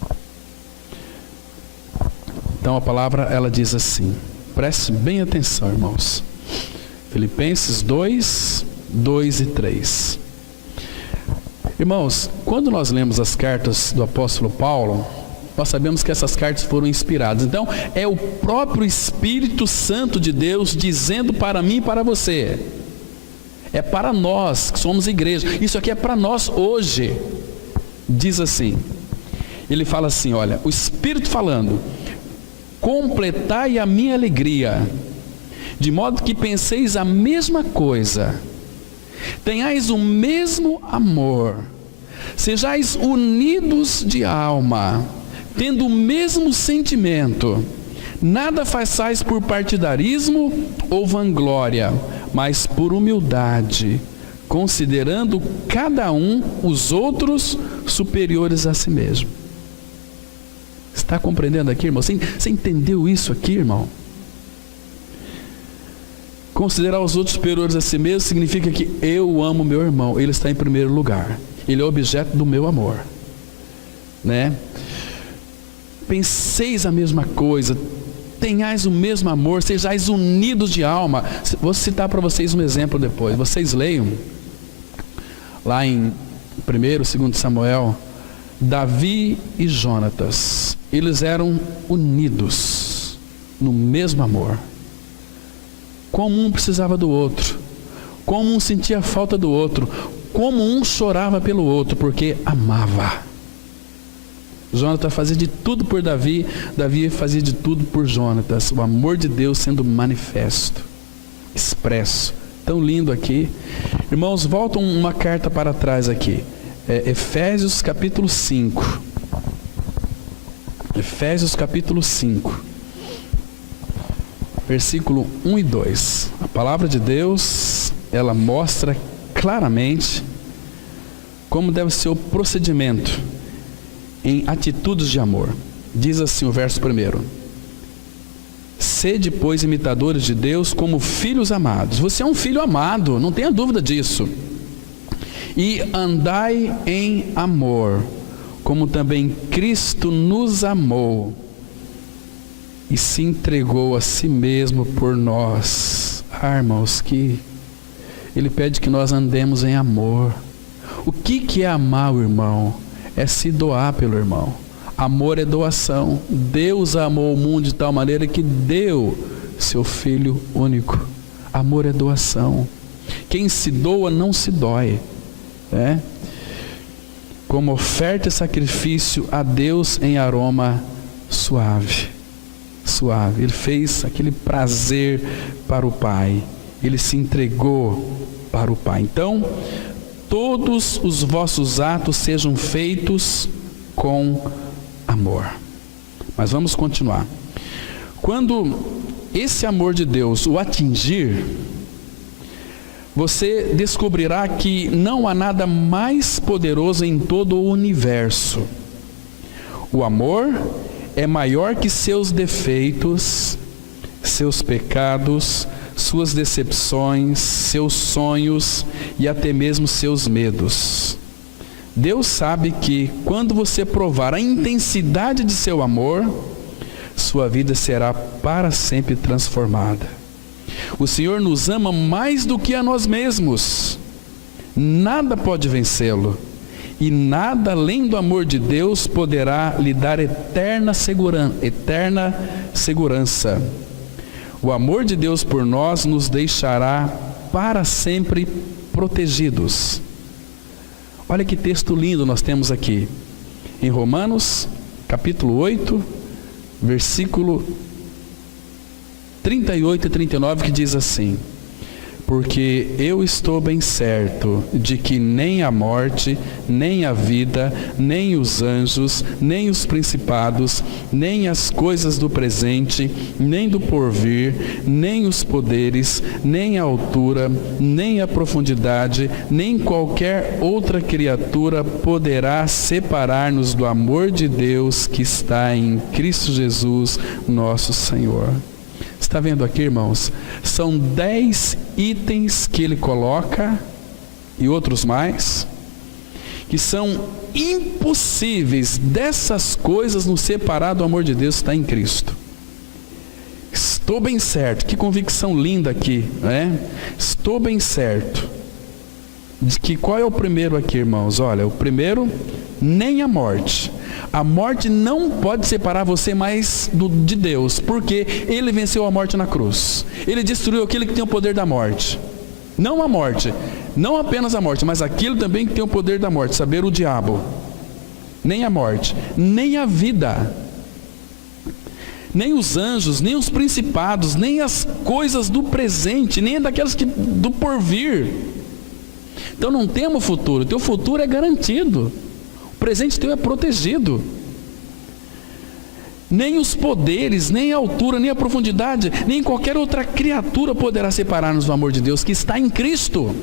Então a palavra, ela diz assim, preste bem atenção, irmãos. Filipenses 2, 2 e 3. Irmãos, quando nós lemos as cartas do apóstolo Paulo, nós sabemos que essas cartas foram inspiradas. Então, é o próprio Espírito Santo de Deus dizendo para mim e para você. É para nós que somos igreja. Isso aqui é para nós hoje. Diz assim, ele fala assim, olha, o Espírito falando, completai a minha alegria, de modo que penseis a mesma coisa, tenhais o mesmo amor, sejais unidos de alma, tendo o mesmo sentimento, nada façais por partidarismo ou vanglória, mas por humildade, considerando cada um os outros superiores a si mesmo. Está compreendendo aqui, irmão? Você entendeu isso aqui, irmão? Considerar os outros superiores a si mesmo significa que eu amo meu irmão, ele está em primeiro lugar, ele é objeto do meu amor, né? Penseis a mesma coisa, tenhais o mesmo amor, sejais unidos de alma. Vou citar para vocês um exemplo depois. Vocês leiam lá em 1º, 2 Samuel, Davi e Jonatas, eles eram unidos no mesmo amor. Como um precisava do outro, como um sentia falta do outro, como um chorava pelo outro, porque amava. Jonatas fazia de tudo por Davi, Davi fazia de tudo por Jonatas. O amor de Deus sendo manifesto, expresso. Tão lindo aqui. Irmãos, voltam uma carta para trás aqui. Efésios capítulo 5. Efésios capítulo 5. Versículo 1 e 2. A palavra de Deus, ela mostra claramente como deve ser o procedimento em atitudes de amor. Diz assim o verso 1: sede, pois, imitadores de Deus como filhos amados. Você é um filho amado, não tenha dúvida disso. E andai em amor, como também Cristo nos amou e se entregou a si mesmo por nós. Irmãos, que Ele pede que nós andemos em amor. O que é amar o irmão? É se doar pelo irmão. Amor é doação. Deus amou o mundo de tal maneira que deu seu Filho único. Amor é doação. Quem se doa não se dói, né? Como oferta e sacrifício a Deus em aroma suave. suave. Ele fez aquele prazer para o Pai. Ele se entregou para o Pai. Então, todos os vossos atos sejam feitos com amor. Mas vamos continuar. Quando esse amor de Deus o atingir, você descobrirá que não há nada mais poderoso em todo o universo. O amor é maior que seus defeitos, seus pecados, suas decepções, seus sonhos e até mesmo seus medos. Deus sabe que quando você provar a intensidade de seu amor, sua vida será para sempre transformada. O Senhor nos ama mais do que a nós mesmos. Nada pode vencê-lo. E nada além do amor de Deus poderá lhe dar eterna segurança. O amor de Deus por nós nos deixará para sempre protegidos. Olha que texto lindo nós temos aqui. Em Romanos, capítulo 8, versículo 38 e 39, que diz assim: porque eu estou bem certo de que nem a morte, nem a vida, nem os anjos, nem os principados, nem as coisas do presente, nem do porvir, nem os poderes, nem a altura, nem a profundidade, nem qualquer outra criatura poderá separar-nos do amor de Deus que está em Cristo Jesus, nosso Senhor. Está vendo aqui, irmãos? São 10 itens que ele coloca, e outros mais, que são impossíveis dessas coisas nos separar do amor de Deus que está em Cristo. Estou bem certo, que convicção linda aqui, né? Estou bem certo de que qual é o primeiro aqui, irmãos? Olha, o primeiro, nem a morte. A morte não pode separar você mais de Deus, porque Ele venceu a morte na cruz. Ele destruiu aquele que tem o poder da morte. Não a morte, não apenas a morte, mas aquilo também que tem o poder da morte, saber o diabo. Nem a morte, nem a vida, nem os anjos, nem os principados, nem as coisas do presente, nem daquelas que do porvir. Então não temos futuro, teu futuro é garantido. O presente teu é protegido. Nem os poderes, nem a altura, nem a profundidade, nem qualquer outra criatura poderá separar-nos do amor de Deus que está em Cristo.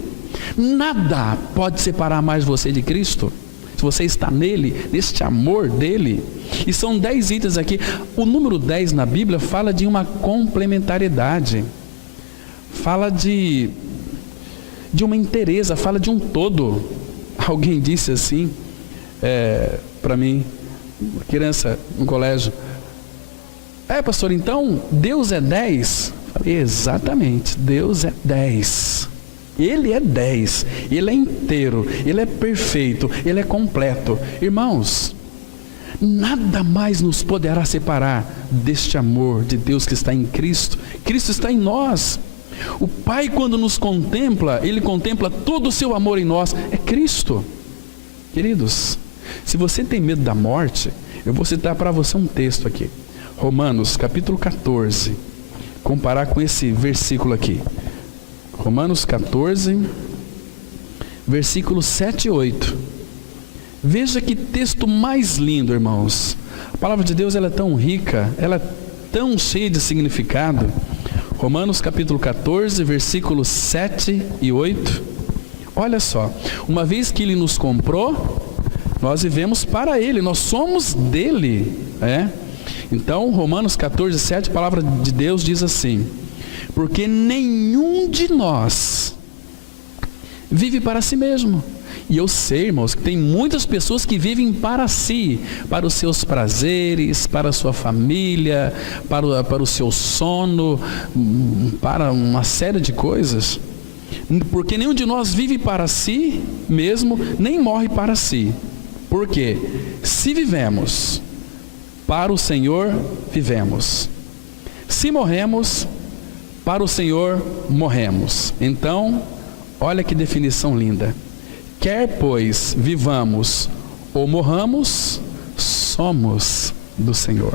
Nada pode separar mais você de Cristo, se você está nele, neste amor dele. E são 10 itens aqui. O número 10 na Bíblia fala de uma complementariedade, fala de uma inteireza, fala de um todo. Alguém disse assim para mim, uma criança no colégio: pastor, então Deus é 10? Falei: exatamente, Deus é 10. Ele é 10, Ele é inteiro, Ele é perfeito, Ele é completo. Irmãos, nada mais nos poderá separar deste amor de Deus que está em Cristo. Cristo está em nós. O Pai, quando nos contempla, Ele contempla todo o seu amor em nós. É Cristo. Queridos, se você tem medo da morte, eu vou citar para você um texto aqui. Romanos, capítulo 14. Comparar com esse versículo aqui. Romanos 14, versículos 7 e 8. Veja que texto mais lindo, irmãos. A palavra de Deus, ela é tão rica, ela é tão cheia de significado. Romanos capítulo 14, versículos 7 e 8. Olha só, uma vez que Ele nos comprou, nós vivemos para Ele, nós somos dele, Então, Romanos 14, 7, a palavra de Deus diz assim: porque nenhum de nós vive para si mesmo. E eu sei, irmãos, que tem muitas pessoas que vivem para si, para os seus prazeres, para a sua família, para o seu sono, para uma série de coisas. Porque nenhum de nós vive para si mesmo, nem morre para si. Porque se vivemos, para o Senhor vivemos. Se morremos, para o Senhor morremos. Então, olha que definição linda. Quer, pois, vivamos ou morramos, somos do Senhor.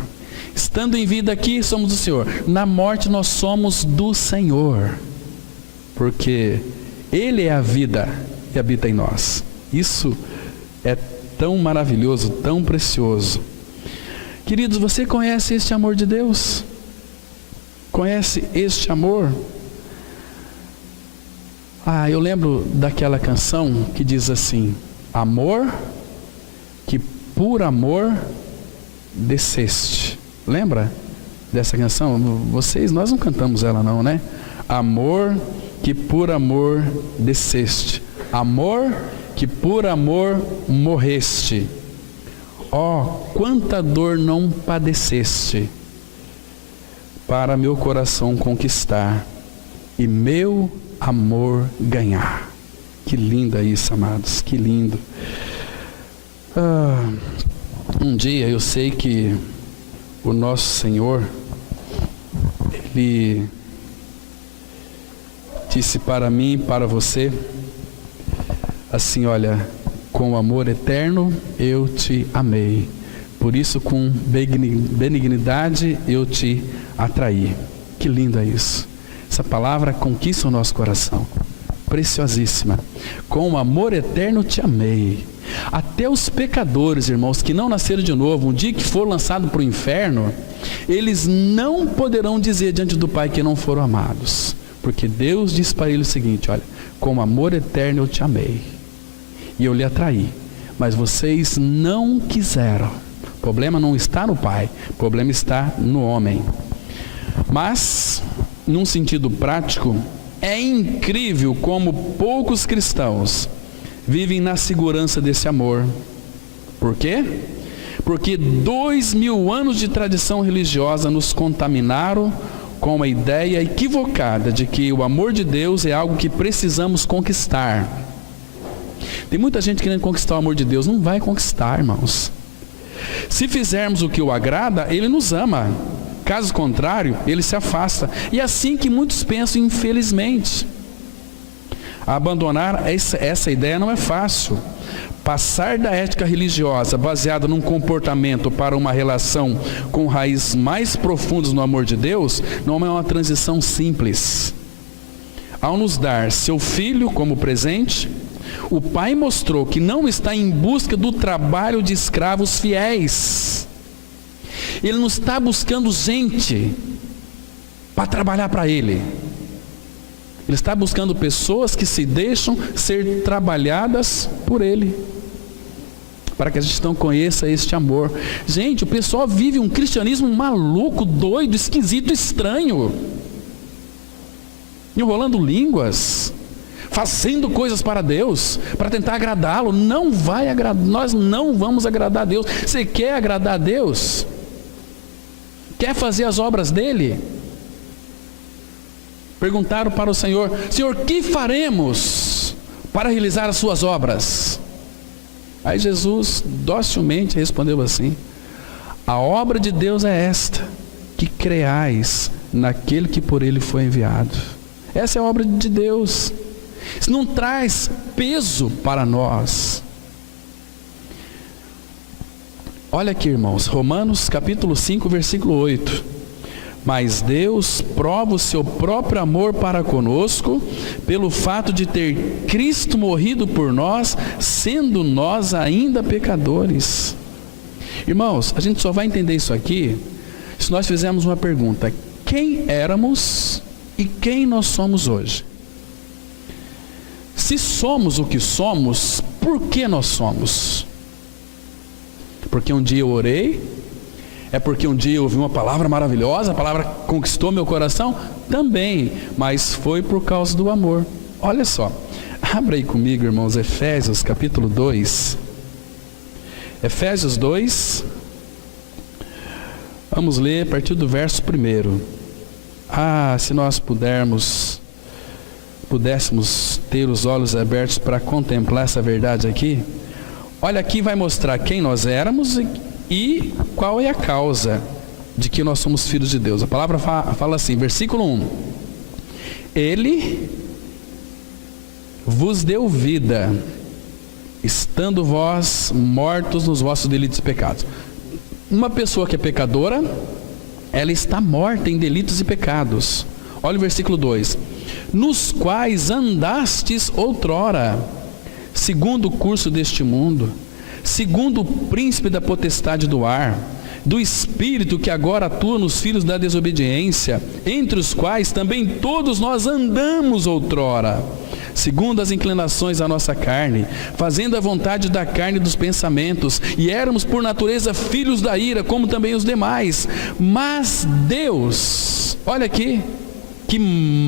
Estando em vida aqui, somos do Senhor. Na morte, nós somos do Senhor. Porque Ele é a vida que habita em nós. Isso é tão maravilhoso, tão precioso. Queridos, você conhece este amor de Deus? Conhece este amor? Eu lembro daquela canção que diz assim: amor, que por amor desceste. Lembra dessa canção? Nós não cantamos ela não, né? Amor, que por amor desceste. Amor, que por amor morreste. Quanta dor não padeceste, para meu coração conquistar e meu amor ganhar. Que lindo é isso, amados, que lindo. Um dia eu sei que o nosso Senhor, Ele disse para mim e para você assim: olha, com amor eterno eu te amei, por isso com benignidade eu te atraí. Que lindo é isso. Essa palavra conquista o nosso coração, preciosíssima. Com amor eterno te amei. Até os pecadores, irmãos, que não nasceram de novo, um dia que for lançado para o inferno, eles não poderão dizer diante do Pai que não foram amados, porque Deus diz para eles o seguinte: olha, com amor eterno eu te amei e eu lhe atraí, mas vocês não quiseram. O problema não está no Pai, o problema está no homem. Mas, num sentido prático, é incrível como poucos cristãos vivem na segurança desse amor. Por quê? Porque 2000 anos de tradição religiosa nos contaminaram com a ideia equivocada de que o amor de Deus é algo que precisamos conquistar. Tem muita gente querendo conquistar o amor de Deus. Não vai conquistar, irmãos. Se fizermos o que o agrada, Ele nos ama. Caso contrário, Ele se afasta. E é assim que muitos pensam, infelizmente. Abandonar essa ideia não é fácil. Passar da ética religiosa baseada num comportamento para uma relação com raízes mais profundas no amor de Deus não é uma transição simples. Ao nos dar seu filho como presente, o Pai mostrou que não está em busca do trabalho de escravos fiéis. Ele não está buscando gente para trabalhar para Ele. Ele está buscando pessoas que se deixam ser trabalhadas por Ele, para que a gente não conheça este amor. Gente, o pessoal vive um cristianismo maluco, doido, esquisito, estranho, enrolando línguas, fazendo coisas para Deus, para tentar agradá-lo. Não vai agradar, nós não vamos agradar a Deus. Você quer agradar a Deus? Quer fazer as obras dele? Perguntaram para o Senhor: Senhor, que faremos para realizar as suas obras? Aí Jesus docilmente respondeu assim: a obra de Deus é esta, que creais naquele que por Ele foi enviado. Essa é a obra de Deus. Isso não traz peso para nós. Olha aqui, irmãos, Romanos capítulo 5, versículo 8. Mas Deus prova o seu próprio amor para conosco, pelo fato de ter Cristo morrido por nós, sendo nós ainda pecadores. Irmãos, a gente só vai entender isso aqui se nós fizermos uma pergunta: quem éramos e quem nós somos hoje? Se somos o que somos, por que nós somos? Porque um dia eu orei? É porque um dia eu ouvi uma palavra maravilhosa, a palavra conquistou meu coração? Também, mas foi por causa do amor. Olha só, abra aí comigo, irmãos, Efésios capítulo 2. Efésios 2, vamos ler a partir do verso 1. Se nós pudéssemos ter os olhos abertos para contemplar essa verdade aqui. Olha, aqui vai mostrar quem nós éramos e qual é a causa de que nós somos filhos de Deus. A palavra fala assim, versículo 1: Ele vos deu vida, estando vós mortos nos vossos delitos e pecados. Uma pessoa que é pecadora ela está morta em delitos e pecados. Olha o versículo 2: nos quais andastes outrora, segundo o curso deste mundo, segundo o príncipe da potestade do ar, do espírito que agora atua nos filhos da desobediência, entre os quais também todos nós andamos outrora, segundo as inclinações da nossa carne, fazendo a vontade da carne e dos pensamentos, e éramos por natureza filhos da ira, como também os demais. Mas Deus, olha aqui,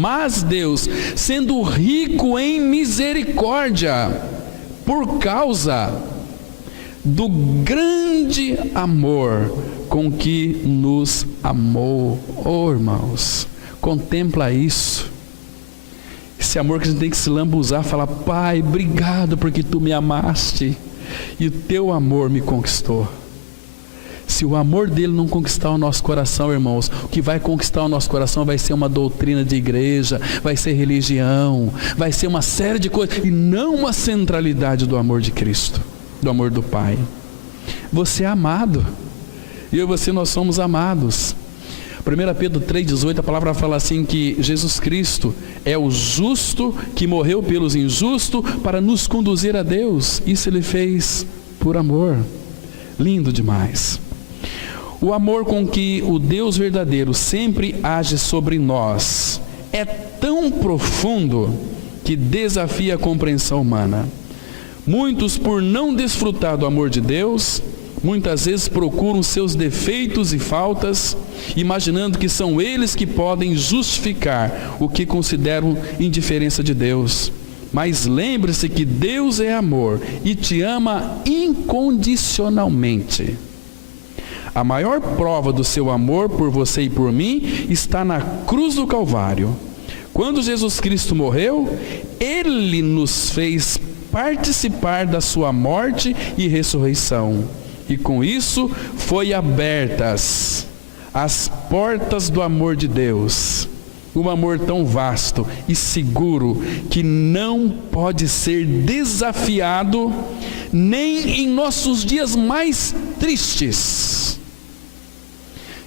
mas Deus, sendo rico em misericórdia, por causa do grande amor com que nos amou. Oh, irmãos, contempla isso. Esse amor que a gente tem que se lambuzar, falar: Pai, obrigado porque tu me amaste e o teu amor me conquistou. Se o amor dele não conquistar o nosso coração, irmãos, o que vai conquistar o nosso coração vai ser uma doutrina de igreja, vai ser religião, vai ser uma série de coisas, e não uma centralidade do amor de Cristo, do amor do Pai. Você é amado, e eu e você, nós somos amados. 1 Pedro 3,18, a palavra fala assim, que Jesus Cristo é o justo que morreu pelos injustos para nos conduzir a Deus. Isso ele fez por amor. Lindo demais. O amor com que o Deus verdadeiro sempre age sobre nós é tão profundo que desafia a compreensão humana. Muitos, por não desfrutar do amor de Deus, muitas vezes procuram seus defeitos e faltas, imaginando que são eles que podem justificar o que consideram indiferença de Deus. Mas lembre-se que Deus é amor e te ama incondicionalmente. A maior prova do seu amor por você e por mim está na cruz do Calvário. Quando Jesus Cristo morreu, Ele nos fez participar da sua morte e ressurreição. E com isso foi abertas as portas do amor de Deus. Um amor tão vasto e seguro que não pode ser desafiado nem em nossos dias mais tristes.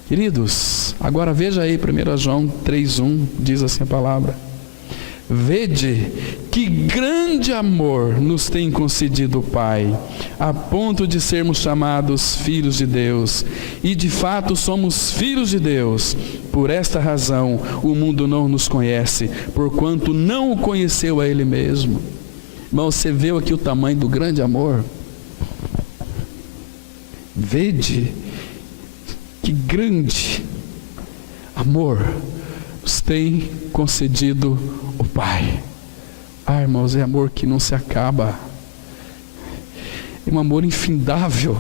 Queridos, agora veja aí 1 João 3,1, diz assim a palavra: vede que grande amor nos tem concedido o Pai, a ponto de sermos chamados filhos de Deus, e de fato somos filhos de Deus. Por esta razão o mundo não nos conhece, porquanto não o conheceu a Ele mesmo. Irmão, você viu aqui o tamanho do grande amor? Vede que grande amor nos tem concedido o Pai. Ah, irmãos, é amor que não se acaba, é um amor infindável.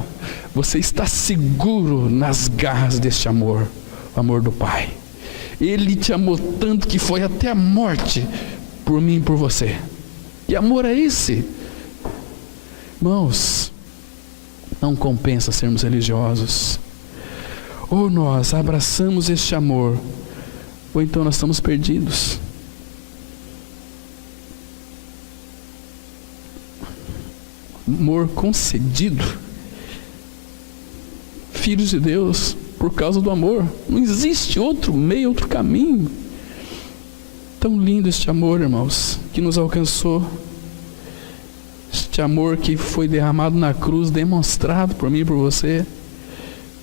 Você está seguro nas garras deste amor, o amor do Pai. Ele te amou tanto que foi até a morte por mim e por você. Que amor é esse? Irmãos, não compensa sermos religiosos. Ou nós abraçamos este amor, ou então nós estamos perdidos. Amor concedido, filhos de Deus, por causa do amor. Não existe outro meio, outro caminho. Tão lindo este amor, irmãos, que nos alcançou. Este amor que foi derramado na cruz, demonstrado por mim e por você.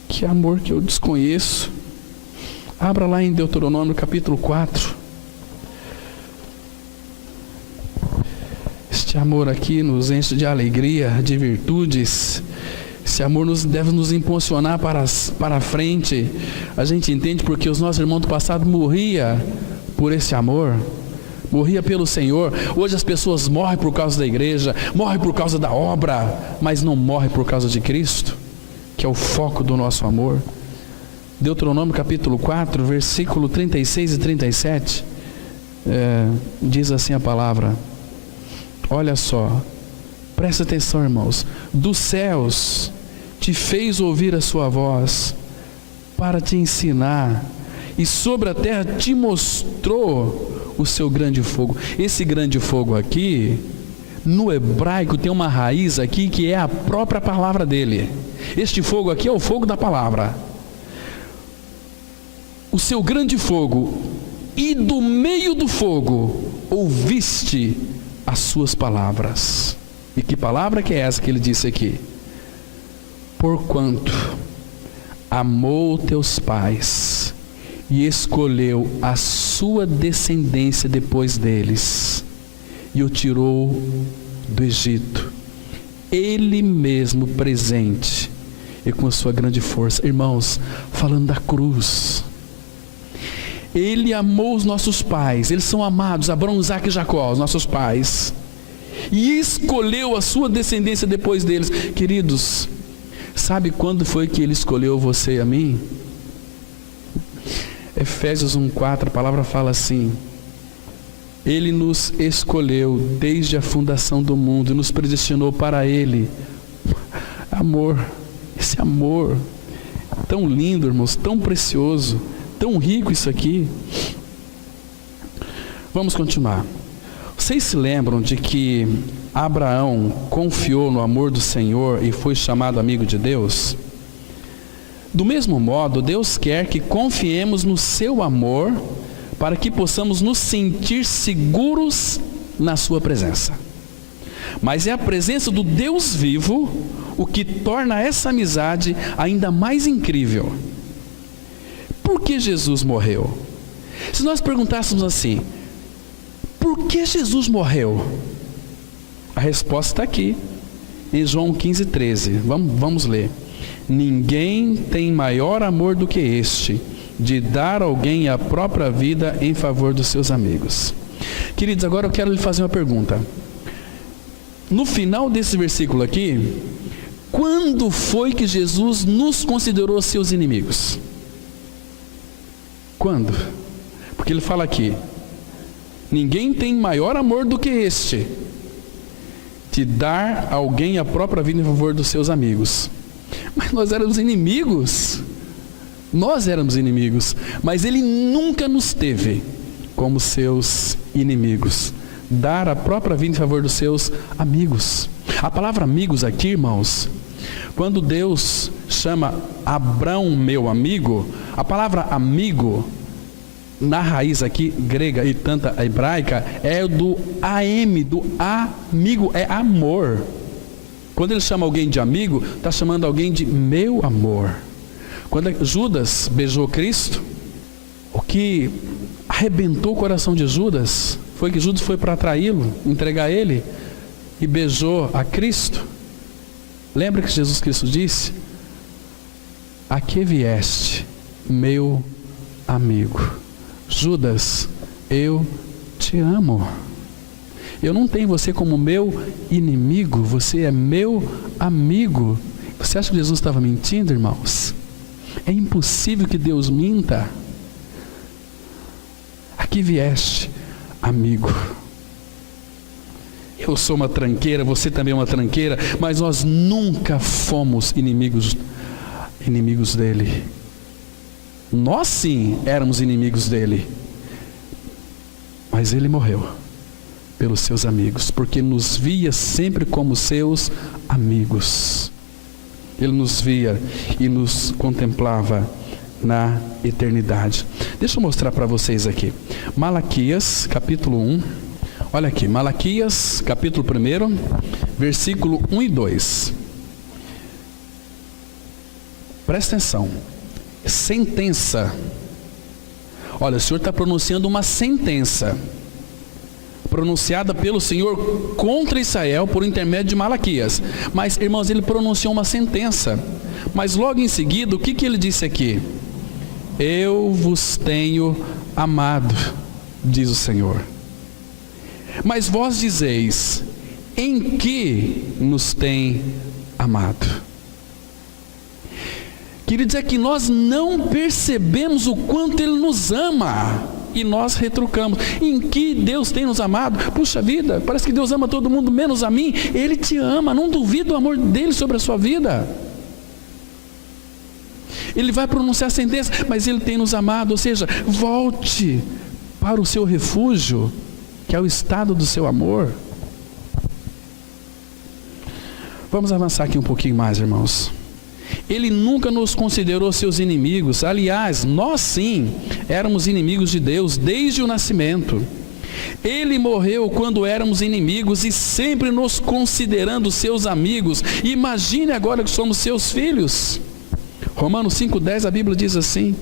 Que amor que eu desconheço. Abra lá em Deuteronômio capítulo 4. Este amor aqui nos enche de alegria, de virtudes. Esse amor deve nos impulsionar para a frente. A gente entende porque os nossos irmãos do passado morriam por esse amor. Morria pelo Senhor. Hoje as pessoas morrem por causa da igreja, morrem por causa da obra, mas não morrem por causa de Cristo, que é o foco do nosso amor. Deuteronômio capítulo 4, versículo 36 e 37, diz assim a palavra. Olha só, presta atenção, irmãos. Dos céus te fez ouvir a sua voz para te ensinar, e sobre a terra te mostrou o seu grande fogo. Esse grande fogo aqui, no hebraico tem uma raiz aqui que é a própria palavra dele. Este fogo aqui é o fogo da palavra. o seu grande fogo, e do meio do fogo ouviste as suas palavras. E que palavra que é essa que ele disse aqui? Porquanto amou teus pais e escolheu a sua descendência depois deles, e o tirou do Egito, ele mesmo presente e com a sua grande força. Irmãos, falando da cruz, ele amou os nossos pais, eles são amados, Abraão, Isaque e Jacó, os nossos pais, e escolheu a sua descendência depois deles. Queridos, sabe quando foi que ele escolheu você e a mim? Efésios 1:4, a palavra fala assim: ele nos escolheu desde a fundação do mundo e nos predestinou para ele. Amor, esse amor tão lindo, irmãos, tão precioso, tão rico isso aqui. Vamos continuar. Vocês se lembram de que Abraão confiou no amor do Senhor e foi chamado amigo de Deus? Do mesmo modo, Deus quer que confiemos no seu amor para que possamos nos sentir seguros na sua presença. Mas é a presença do Deus vivo o que torna essa amizade ainda mais incrível. Por que Jesus morreu? Se nós perguntássemos assim: por que Jesus morreu? A resposta está aqui, em João 15:13. Vamos ler. Ninguém tem maior amor do que este, de dar a alguém a própria vida em favor dos seus amigos. Queridos, agora eu quero lhe fazer uma pergunta. No final desse versículo aqui, quando foi que Jesus nos considerou seus inimigos? Quando? Porque ele fala aqui: ninguém tem maior amor do que este, de dar a alguém a própria vida em favor dos seus amigos. Mas nós éramos inimigos. Nós éramos inimigos, mas ele nunca nos teve como seus inimigos. Dar a própria vida em favor dos seus amigos. A palavra amigos aqui, irmãos, quando Deus chama Abrão meu amigo, a palavra amigo, na raiz aqui, grega e tanto hebraica, é do am, do amigo, é amor. Quando ele chama alguém de amigo, está chamando alguém de meu amor. Quando Judas beijou Cristo, o que arrebentou o coração de Judas foi que Judas foi para traí-lo, entregar ele, e beijou a Cristo. Lembra que Jesus Cristo disse: a que vieste, meu amigo? Judas, eu te amo. Eu não tenho você como meu inimigo, você é meu amigo. Você acha que Jesus estava mentindo, irmãos? É impossível que Deus minta. Aqui vieste, amigo. Eu sou uma tranqueira, você também é uma tranqueira, mas nós nunca fomos inimigos dele. Nós sim éramos inimigos dele, mas ele morreu pelos seus amigos, porque nos via sempre como seus amigos. Ele nos via e nos contemplava na eternidade. Deixa eu mostrar para vocês aqui. Malaquias, capítulo 1. Olha aqui, Malaquias, capítulo 1, versículo 1 e 2. Presta atenção. Sentença. Olha, o Senhor está pronunciando uma sentença pronunciada pelo Senhor contra Israel por intermédio de Malaquias. Mas, irmãos, ele pronunciou uma sentença. Mas logo em seguida, o que ele disse aqui? Eu vos tenho amado, diz o Senhor. Mas vós dizeis: em que nos tem amado? Queridos, é que nós não percebemos o quanto Ele nos ama, e nós retrucamos. Em que Deus tem nos amado? Puxa vida, parece que Deus ama todo mundo menos a mim. Ele te ama, não duvida do amor dele sobre a sua vida. Ele vai pronunciar a sentença, mas Ele tem nos amado. Ou seja, volte para o seu refúgio, que é o estado do seu amor. Vamos avançar aqui um pouquinho mais, irmãos. Ele nunca nos considerou seus inimigos. Aliás, nós sim éramos inimigos de Deus desde o nascimento. Ele morreu quando éramos inimigos e sempre nos considerando seus amigos. Imagine agora que somos seus filhos. Romanos 5,10, a Bíblia diz assim: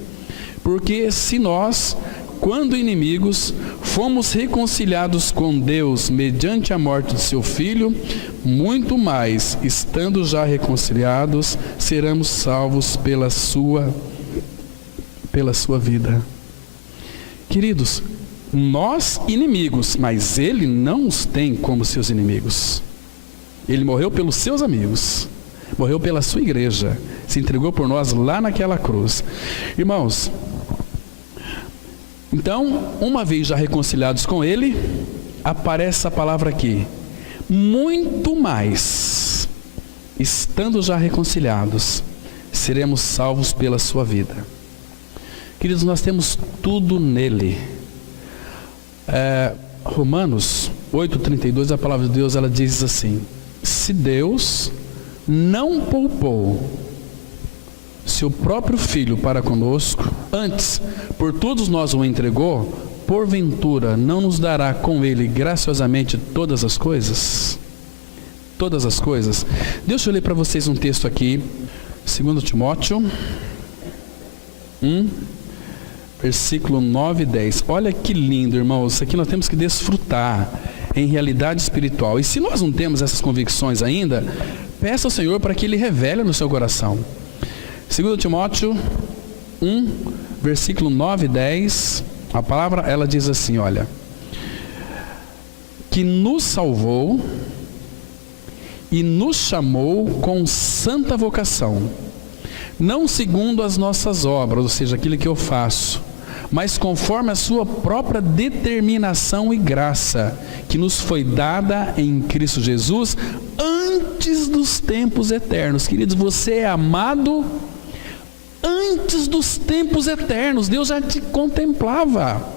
porque se nós, quando inimigos, fomos reconciliados com Deus mediante a morte de seu Filho, muito mais, estando já reconciliados, seremos salvos pela sua vida. Queridos, nós inimigos, mas Ele não os tem como seus inimigos. Ele morreu pelos seus amigos, morreu pela sua igreja, se entregou por nós lá naquela cruz. Irmãos, então, uma vez já reconciliados com Ele, aparece a palavra aqui: muito mais, estando já reconciliados, seremos salvos pela sua vida. Queridos, nós temos tudo nele. Romanos 8,32, a palavra de Deus, ela diz assim: se Deus não poupou seu próprio Filho para conosco, antes por todos nós o entregou, porventura não nos dará com ele graciosamente todas as coisas? Todas as coisas. Deixa eu ler para vocês um texto aqui, 2 Timóteo 1, versículo 9 e 10. Olha que lindo, irmãos. Isso aqui nós temos que desfrutar em realidade espiritual. E se nós não temos essas convicções ainda, peça ao Senhor para que Ele revele no seu coração. 2 Timóteo 1, versículo 9 e 10, a palavra, ela diz assim, olha: que nos salvou e nos chamou com santa vocação, não segundo as nossas obras, ou seja, aquilo que eu faço, mas conforme a sua própria determinação e graça, que nos foi dada em Cristo Jesus, antes dos tempos eternos. Queridos, você é amado antes dos tempos eternos. Deus já te contemplava.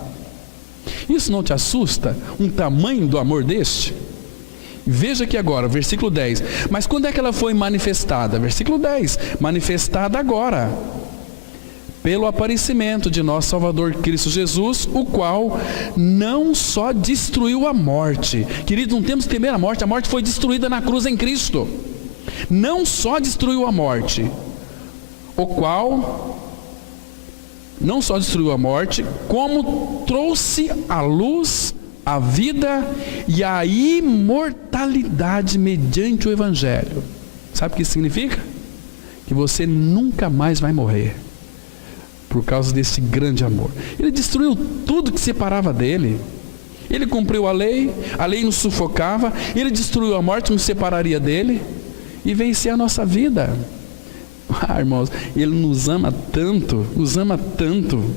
Isso não te assusta? Um tamanho do amor deste? Veja aqui agora, versículo 10. Mas quando é que ela foi manifestada? Versículo 10. Manifestada agora, pelo aparecimento de nosso Salvador Cristo Jesus, o qual não só destruiu a morte. Queridos, não temos que temer a morte foi destruída na cruz em Cristo. Não só destruiu a morte, o qual não só destruiu a morte, como trouxe à luz a vida e a imortalidade mediante o Evangelho. Sabe o que isso significa? Que você nunca mais vai morrer, por causa desse grande amor. Ele destruiu tudo que separava dele. Ele cumpriu a lei nos sufocava. Ele destruiu a morte, nos separaria dele, e venceu a nossa vida. Irmãos, Ele nos ama tanto,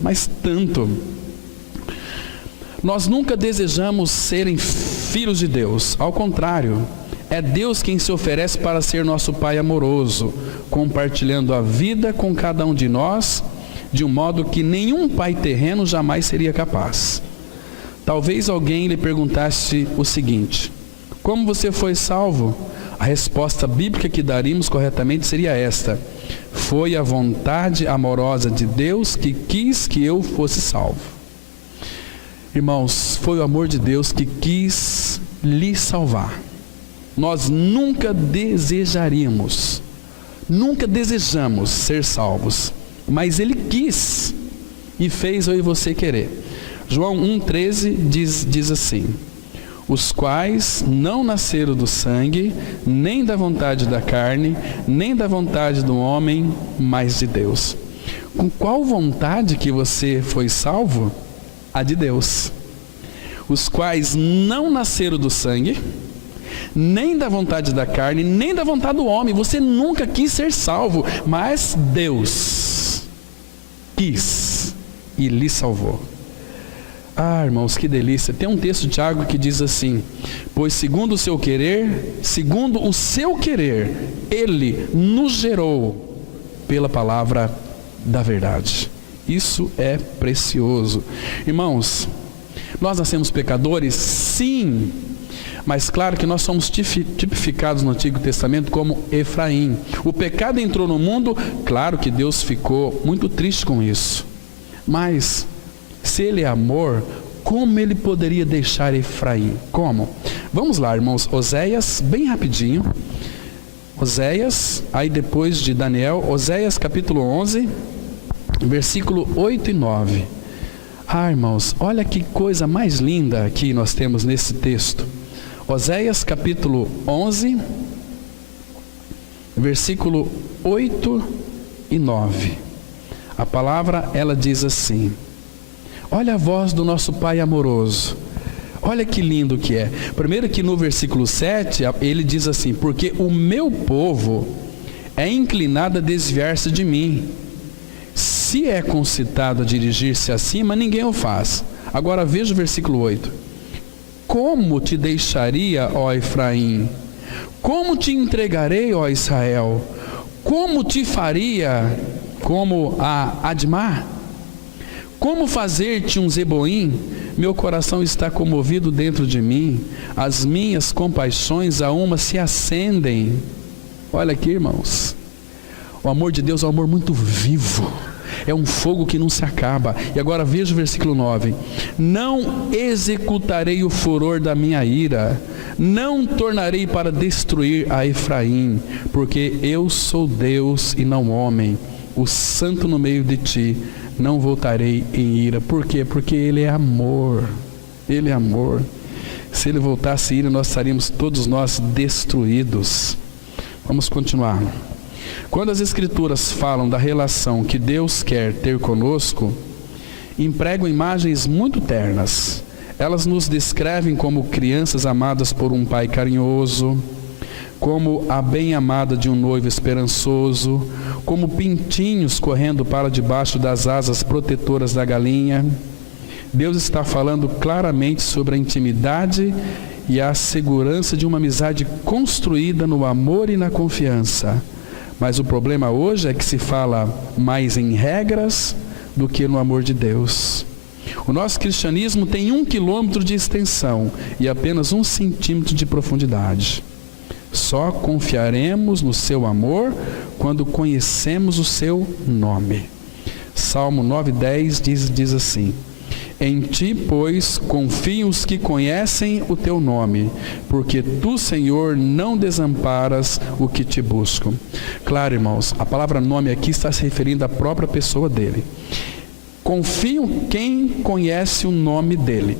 mas tanto. Nós nunca desejamos serem filhos de Deus, ao contrário, é Deus quem se oferece para ser nosso Pai amoroso, compartilhando a vida com cada um de nós, de um modo que nenhum pai terreno jamais seria capaz. Talvez alguém lhe perguntasse o seguinte: como você foi salvo? A resposta bíblica que daríamos corretamente seria esta: foi a vontade amorosa de Deus que quis que eu fosse salvo. Irmãos, foi o amor de Deus que quis lhe salvar. Nós nunca desejamos ser salvos, mas Ele quis e fez eu e você querer. João 1,13 diz assim: os quais não nasceram do sangue, nem da vontade da carne, nem da vontade do homem, mas de Deus. Com qual vontade que você foi salvo? A de Deus. Os quais não nasceram do sangue, nem da vontade da carne, nem da vontade do homem. Você nunca quis ser salvo, mas Deus quis e lhe salvou. Ah, irmãos, que delícia. Tem um texto de Tiago que diz assim: pois segundo o seu querer, Ele nos gerou pela palavra da verdade. Isso é precioso. Irmãos, nós nascemos pecadores? Sim. Mas claro que nós somos tipificados no Antigo Testamento como Efraim. O pecado entrou no mundo, claro que Deus ficou muito triste com isso. Mas, se Ele é amor, como Ele poderia deixar Efraim? Como? Vamos lá, irmãos, Oséias, bem rapidinho. Oséias, aí depois de Daniel, Oséias capítulo 11, versículo 8 e 9. Ah, irmãos, olha que coisa mais linda aqui nós temos nesse texto. Oséias capítulo 11, versículo 8 e 9. A palavra, ela diz assim: olha a voz do nosso Pai amoroso. Olha que lindo que é. Primeiro que no versículo 7, ele diz assim: porque o meu povo é inclinado a desviar-se de mim. Se é concitado a dirigir-se acima, ninguém o faz. Agora veja o versículo 8. Como te deixaria, ó Efraim? Como te entregarei, ó Israel? Como te faria como a Admá? Como fazer-te um Zeboim? Meu coração está comovido dentro de mim, as minhas compaixões a uma se acendem. Olha aqui, irmãos, o amor de Deus é um amor muito vivo, é um fogo que não se acaba. E agora veja o versículo 9: não executarei o furor da minha ira, não tornarei para destruir a Efraim, porque eu sou Deus e não homem, o santo no meio de ti. Não voltarei em ira. Por quê? Porque Ele é amor. Ele é amor. Se Ele voltasse em ira, nós estaríamos todos nós destruídos. Vamos continuar. Quando as Escrituras falam da relação que Deus quer ter conosco, empregam imagens muito ternas. Elas nos descrevem como crianças amadas por um pai carinhoso, como a bem-amada de um noivo esperançoso, como pintinhos correndo para debaixo das asas protetoras da galinha. Deus está falando claramente sobre a intimidade e a segurança de uma amizade construída no amor e na confiança. Mas o problema hoje é que se fala mais em regras do que no amor de Deus. O nosso cristianismo tem 1 quilômetro de extensão e apenas 1 centímetro de profundidade. Só confiaremos no seu amor quando conhecemos o seu nome. Salmo 9:10 diz assim: em ti, pois, confiam os que conhecem o teu nome, porque tu, Senhor, não desamparas o que te buscam. Claro, irmãos, a palavra nome aqui está se referindo à própria pessoa dele. Confiam quem conhece o nome dele.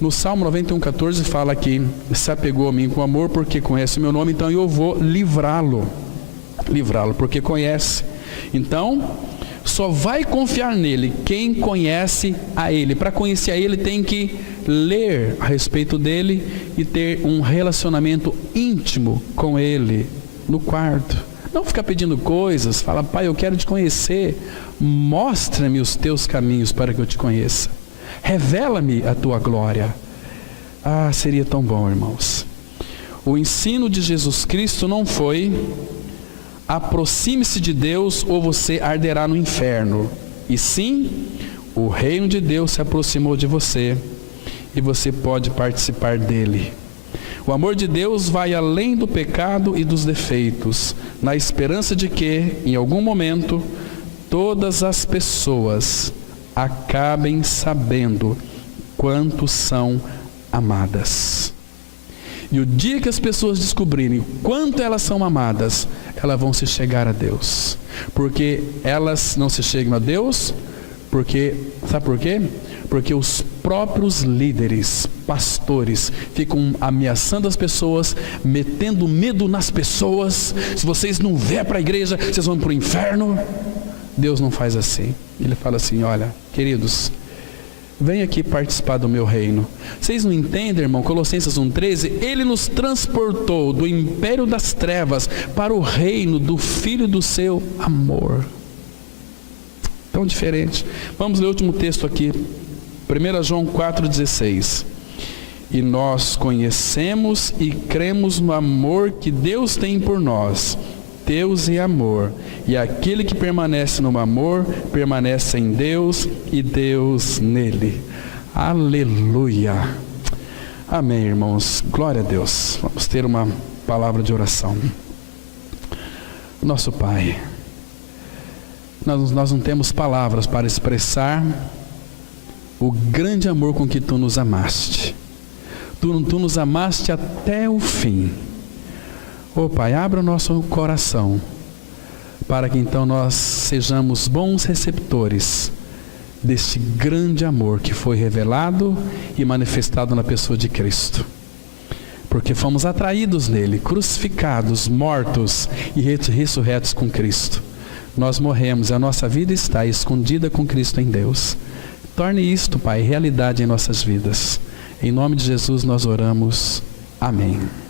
No Salmo 91:14 fala que se apegou a mim com amor porque conhece o meu nome, então eu vou livrá-lo porque conhece. Então, só vai confiar nele quem conhece a ele. Para conhecer a ele tem que ler a respeito dele e ter um relacionamento íntimo com ele no quarto. Não ficar pedindo coisas. Fala: pai, eu quero te conhecer, mostra-me os teus caminhos para que eu te conheça. Revela-me a tua glória. Ah, seria tão bom, irmãos. O ensino de Jesus Cristo não foi: aproxime-se de Deus ou você arderá no inferno. E sim, o reino de Deus se aproximou de você e você pode participar dele. O amor de Deus vai além do pecado e dos defeitos, na esperança de que, em algum momento, todas as pessoas acabem sabendo quanto são amadas. E o dia que as pessoas descobrirem quanto elas são amadas, elas vão se chegar a Deus. Porque elas não se chegam a Deus, sabe por quê? Porque os próprios líderes, pastores, ficam ameaçando as pessoas, metendo medo nas pessoas. Se vocês não vierem para a igreja, vocês vão para o inferno. Deus não faz assim. Ele fala assim: olha, queridos, vem aqui participar do meu reino. Vocês não entendem, irmão? Colossenses 1:13, Ele nos transportou do império das trevas para o reino do Filho do seu amor. Tão diferente. Vamos ler o último texto aqui, 1 João 4,16. E nós conhecemos e cremos no amor que Deus tem por nós. Deus é amor, e aquele que permanece no amor, permanece em Deus e Deus nele. Aleluia, Amém, irmãos. Glória a Deus. Vamos ter uma palavra de oração. Nosso Pai, nós não temos palavras para expressar o grande amor com que Tu nos amaste. Tu nos amaste até o fim. Ó Pai, abra o nosso coração, para que então nós sejamos bons receptores deste grande amor que foi revelado e manifestado na pessoa de Cristo. Porque fomos atraídos nele, crucificados, mortos e ressurretos com Cristo. Nós morremos e a nossa vida está escondida com Cristo em Deus. Torne isto, Pai, realidade em nossas vidas. Em nome de Jesus nós oramos. Amém.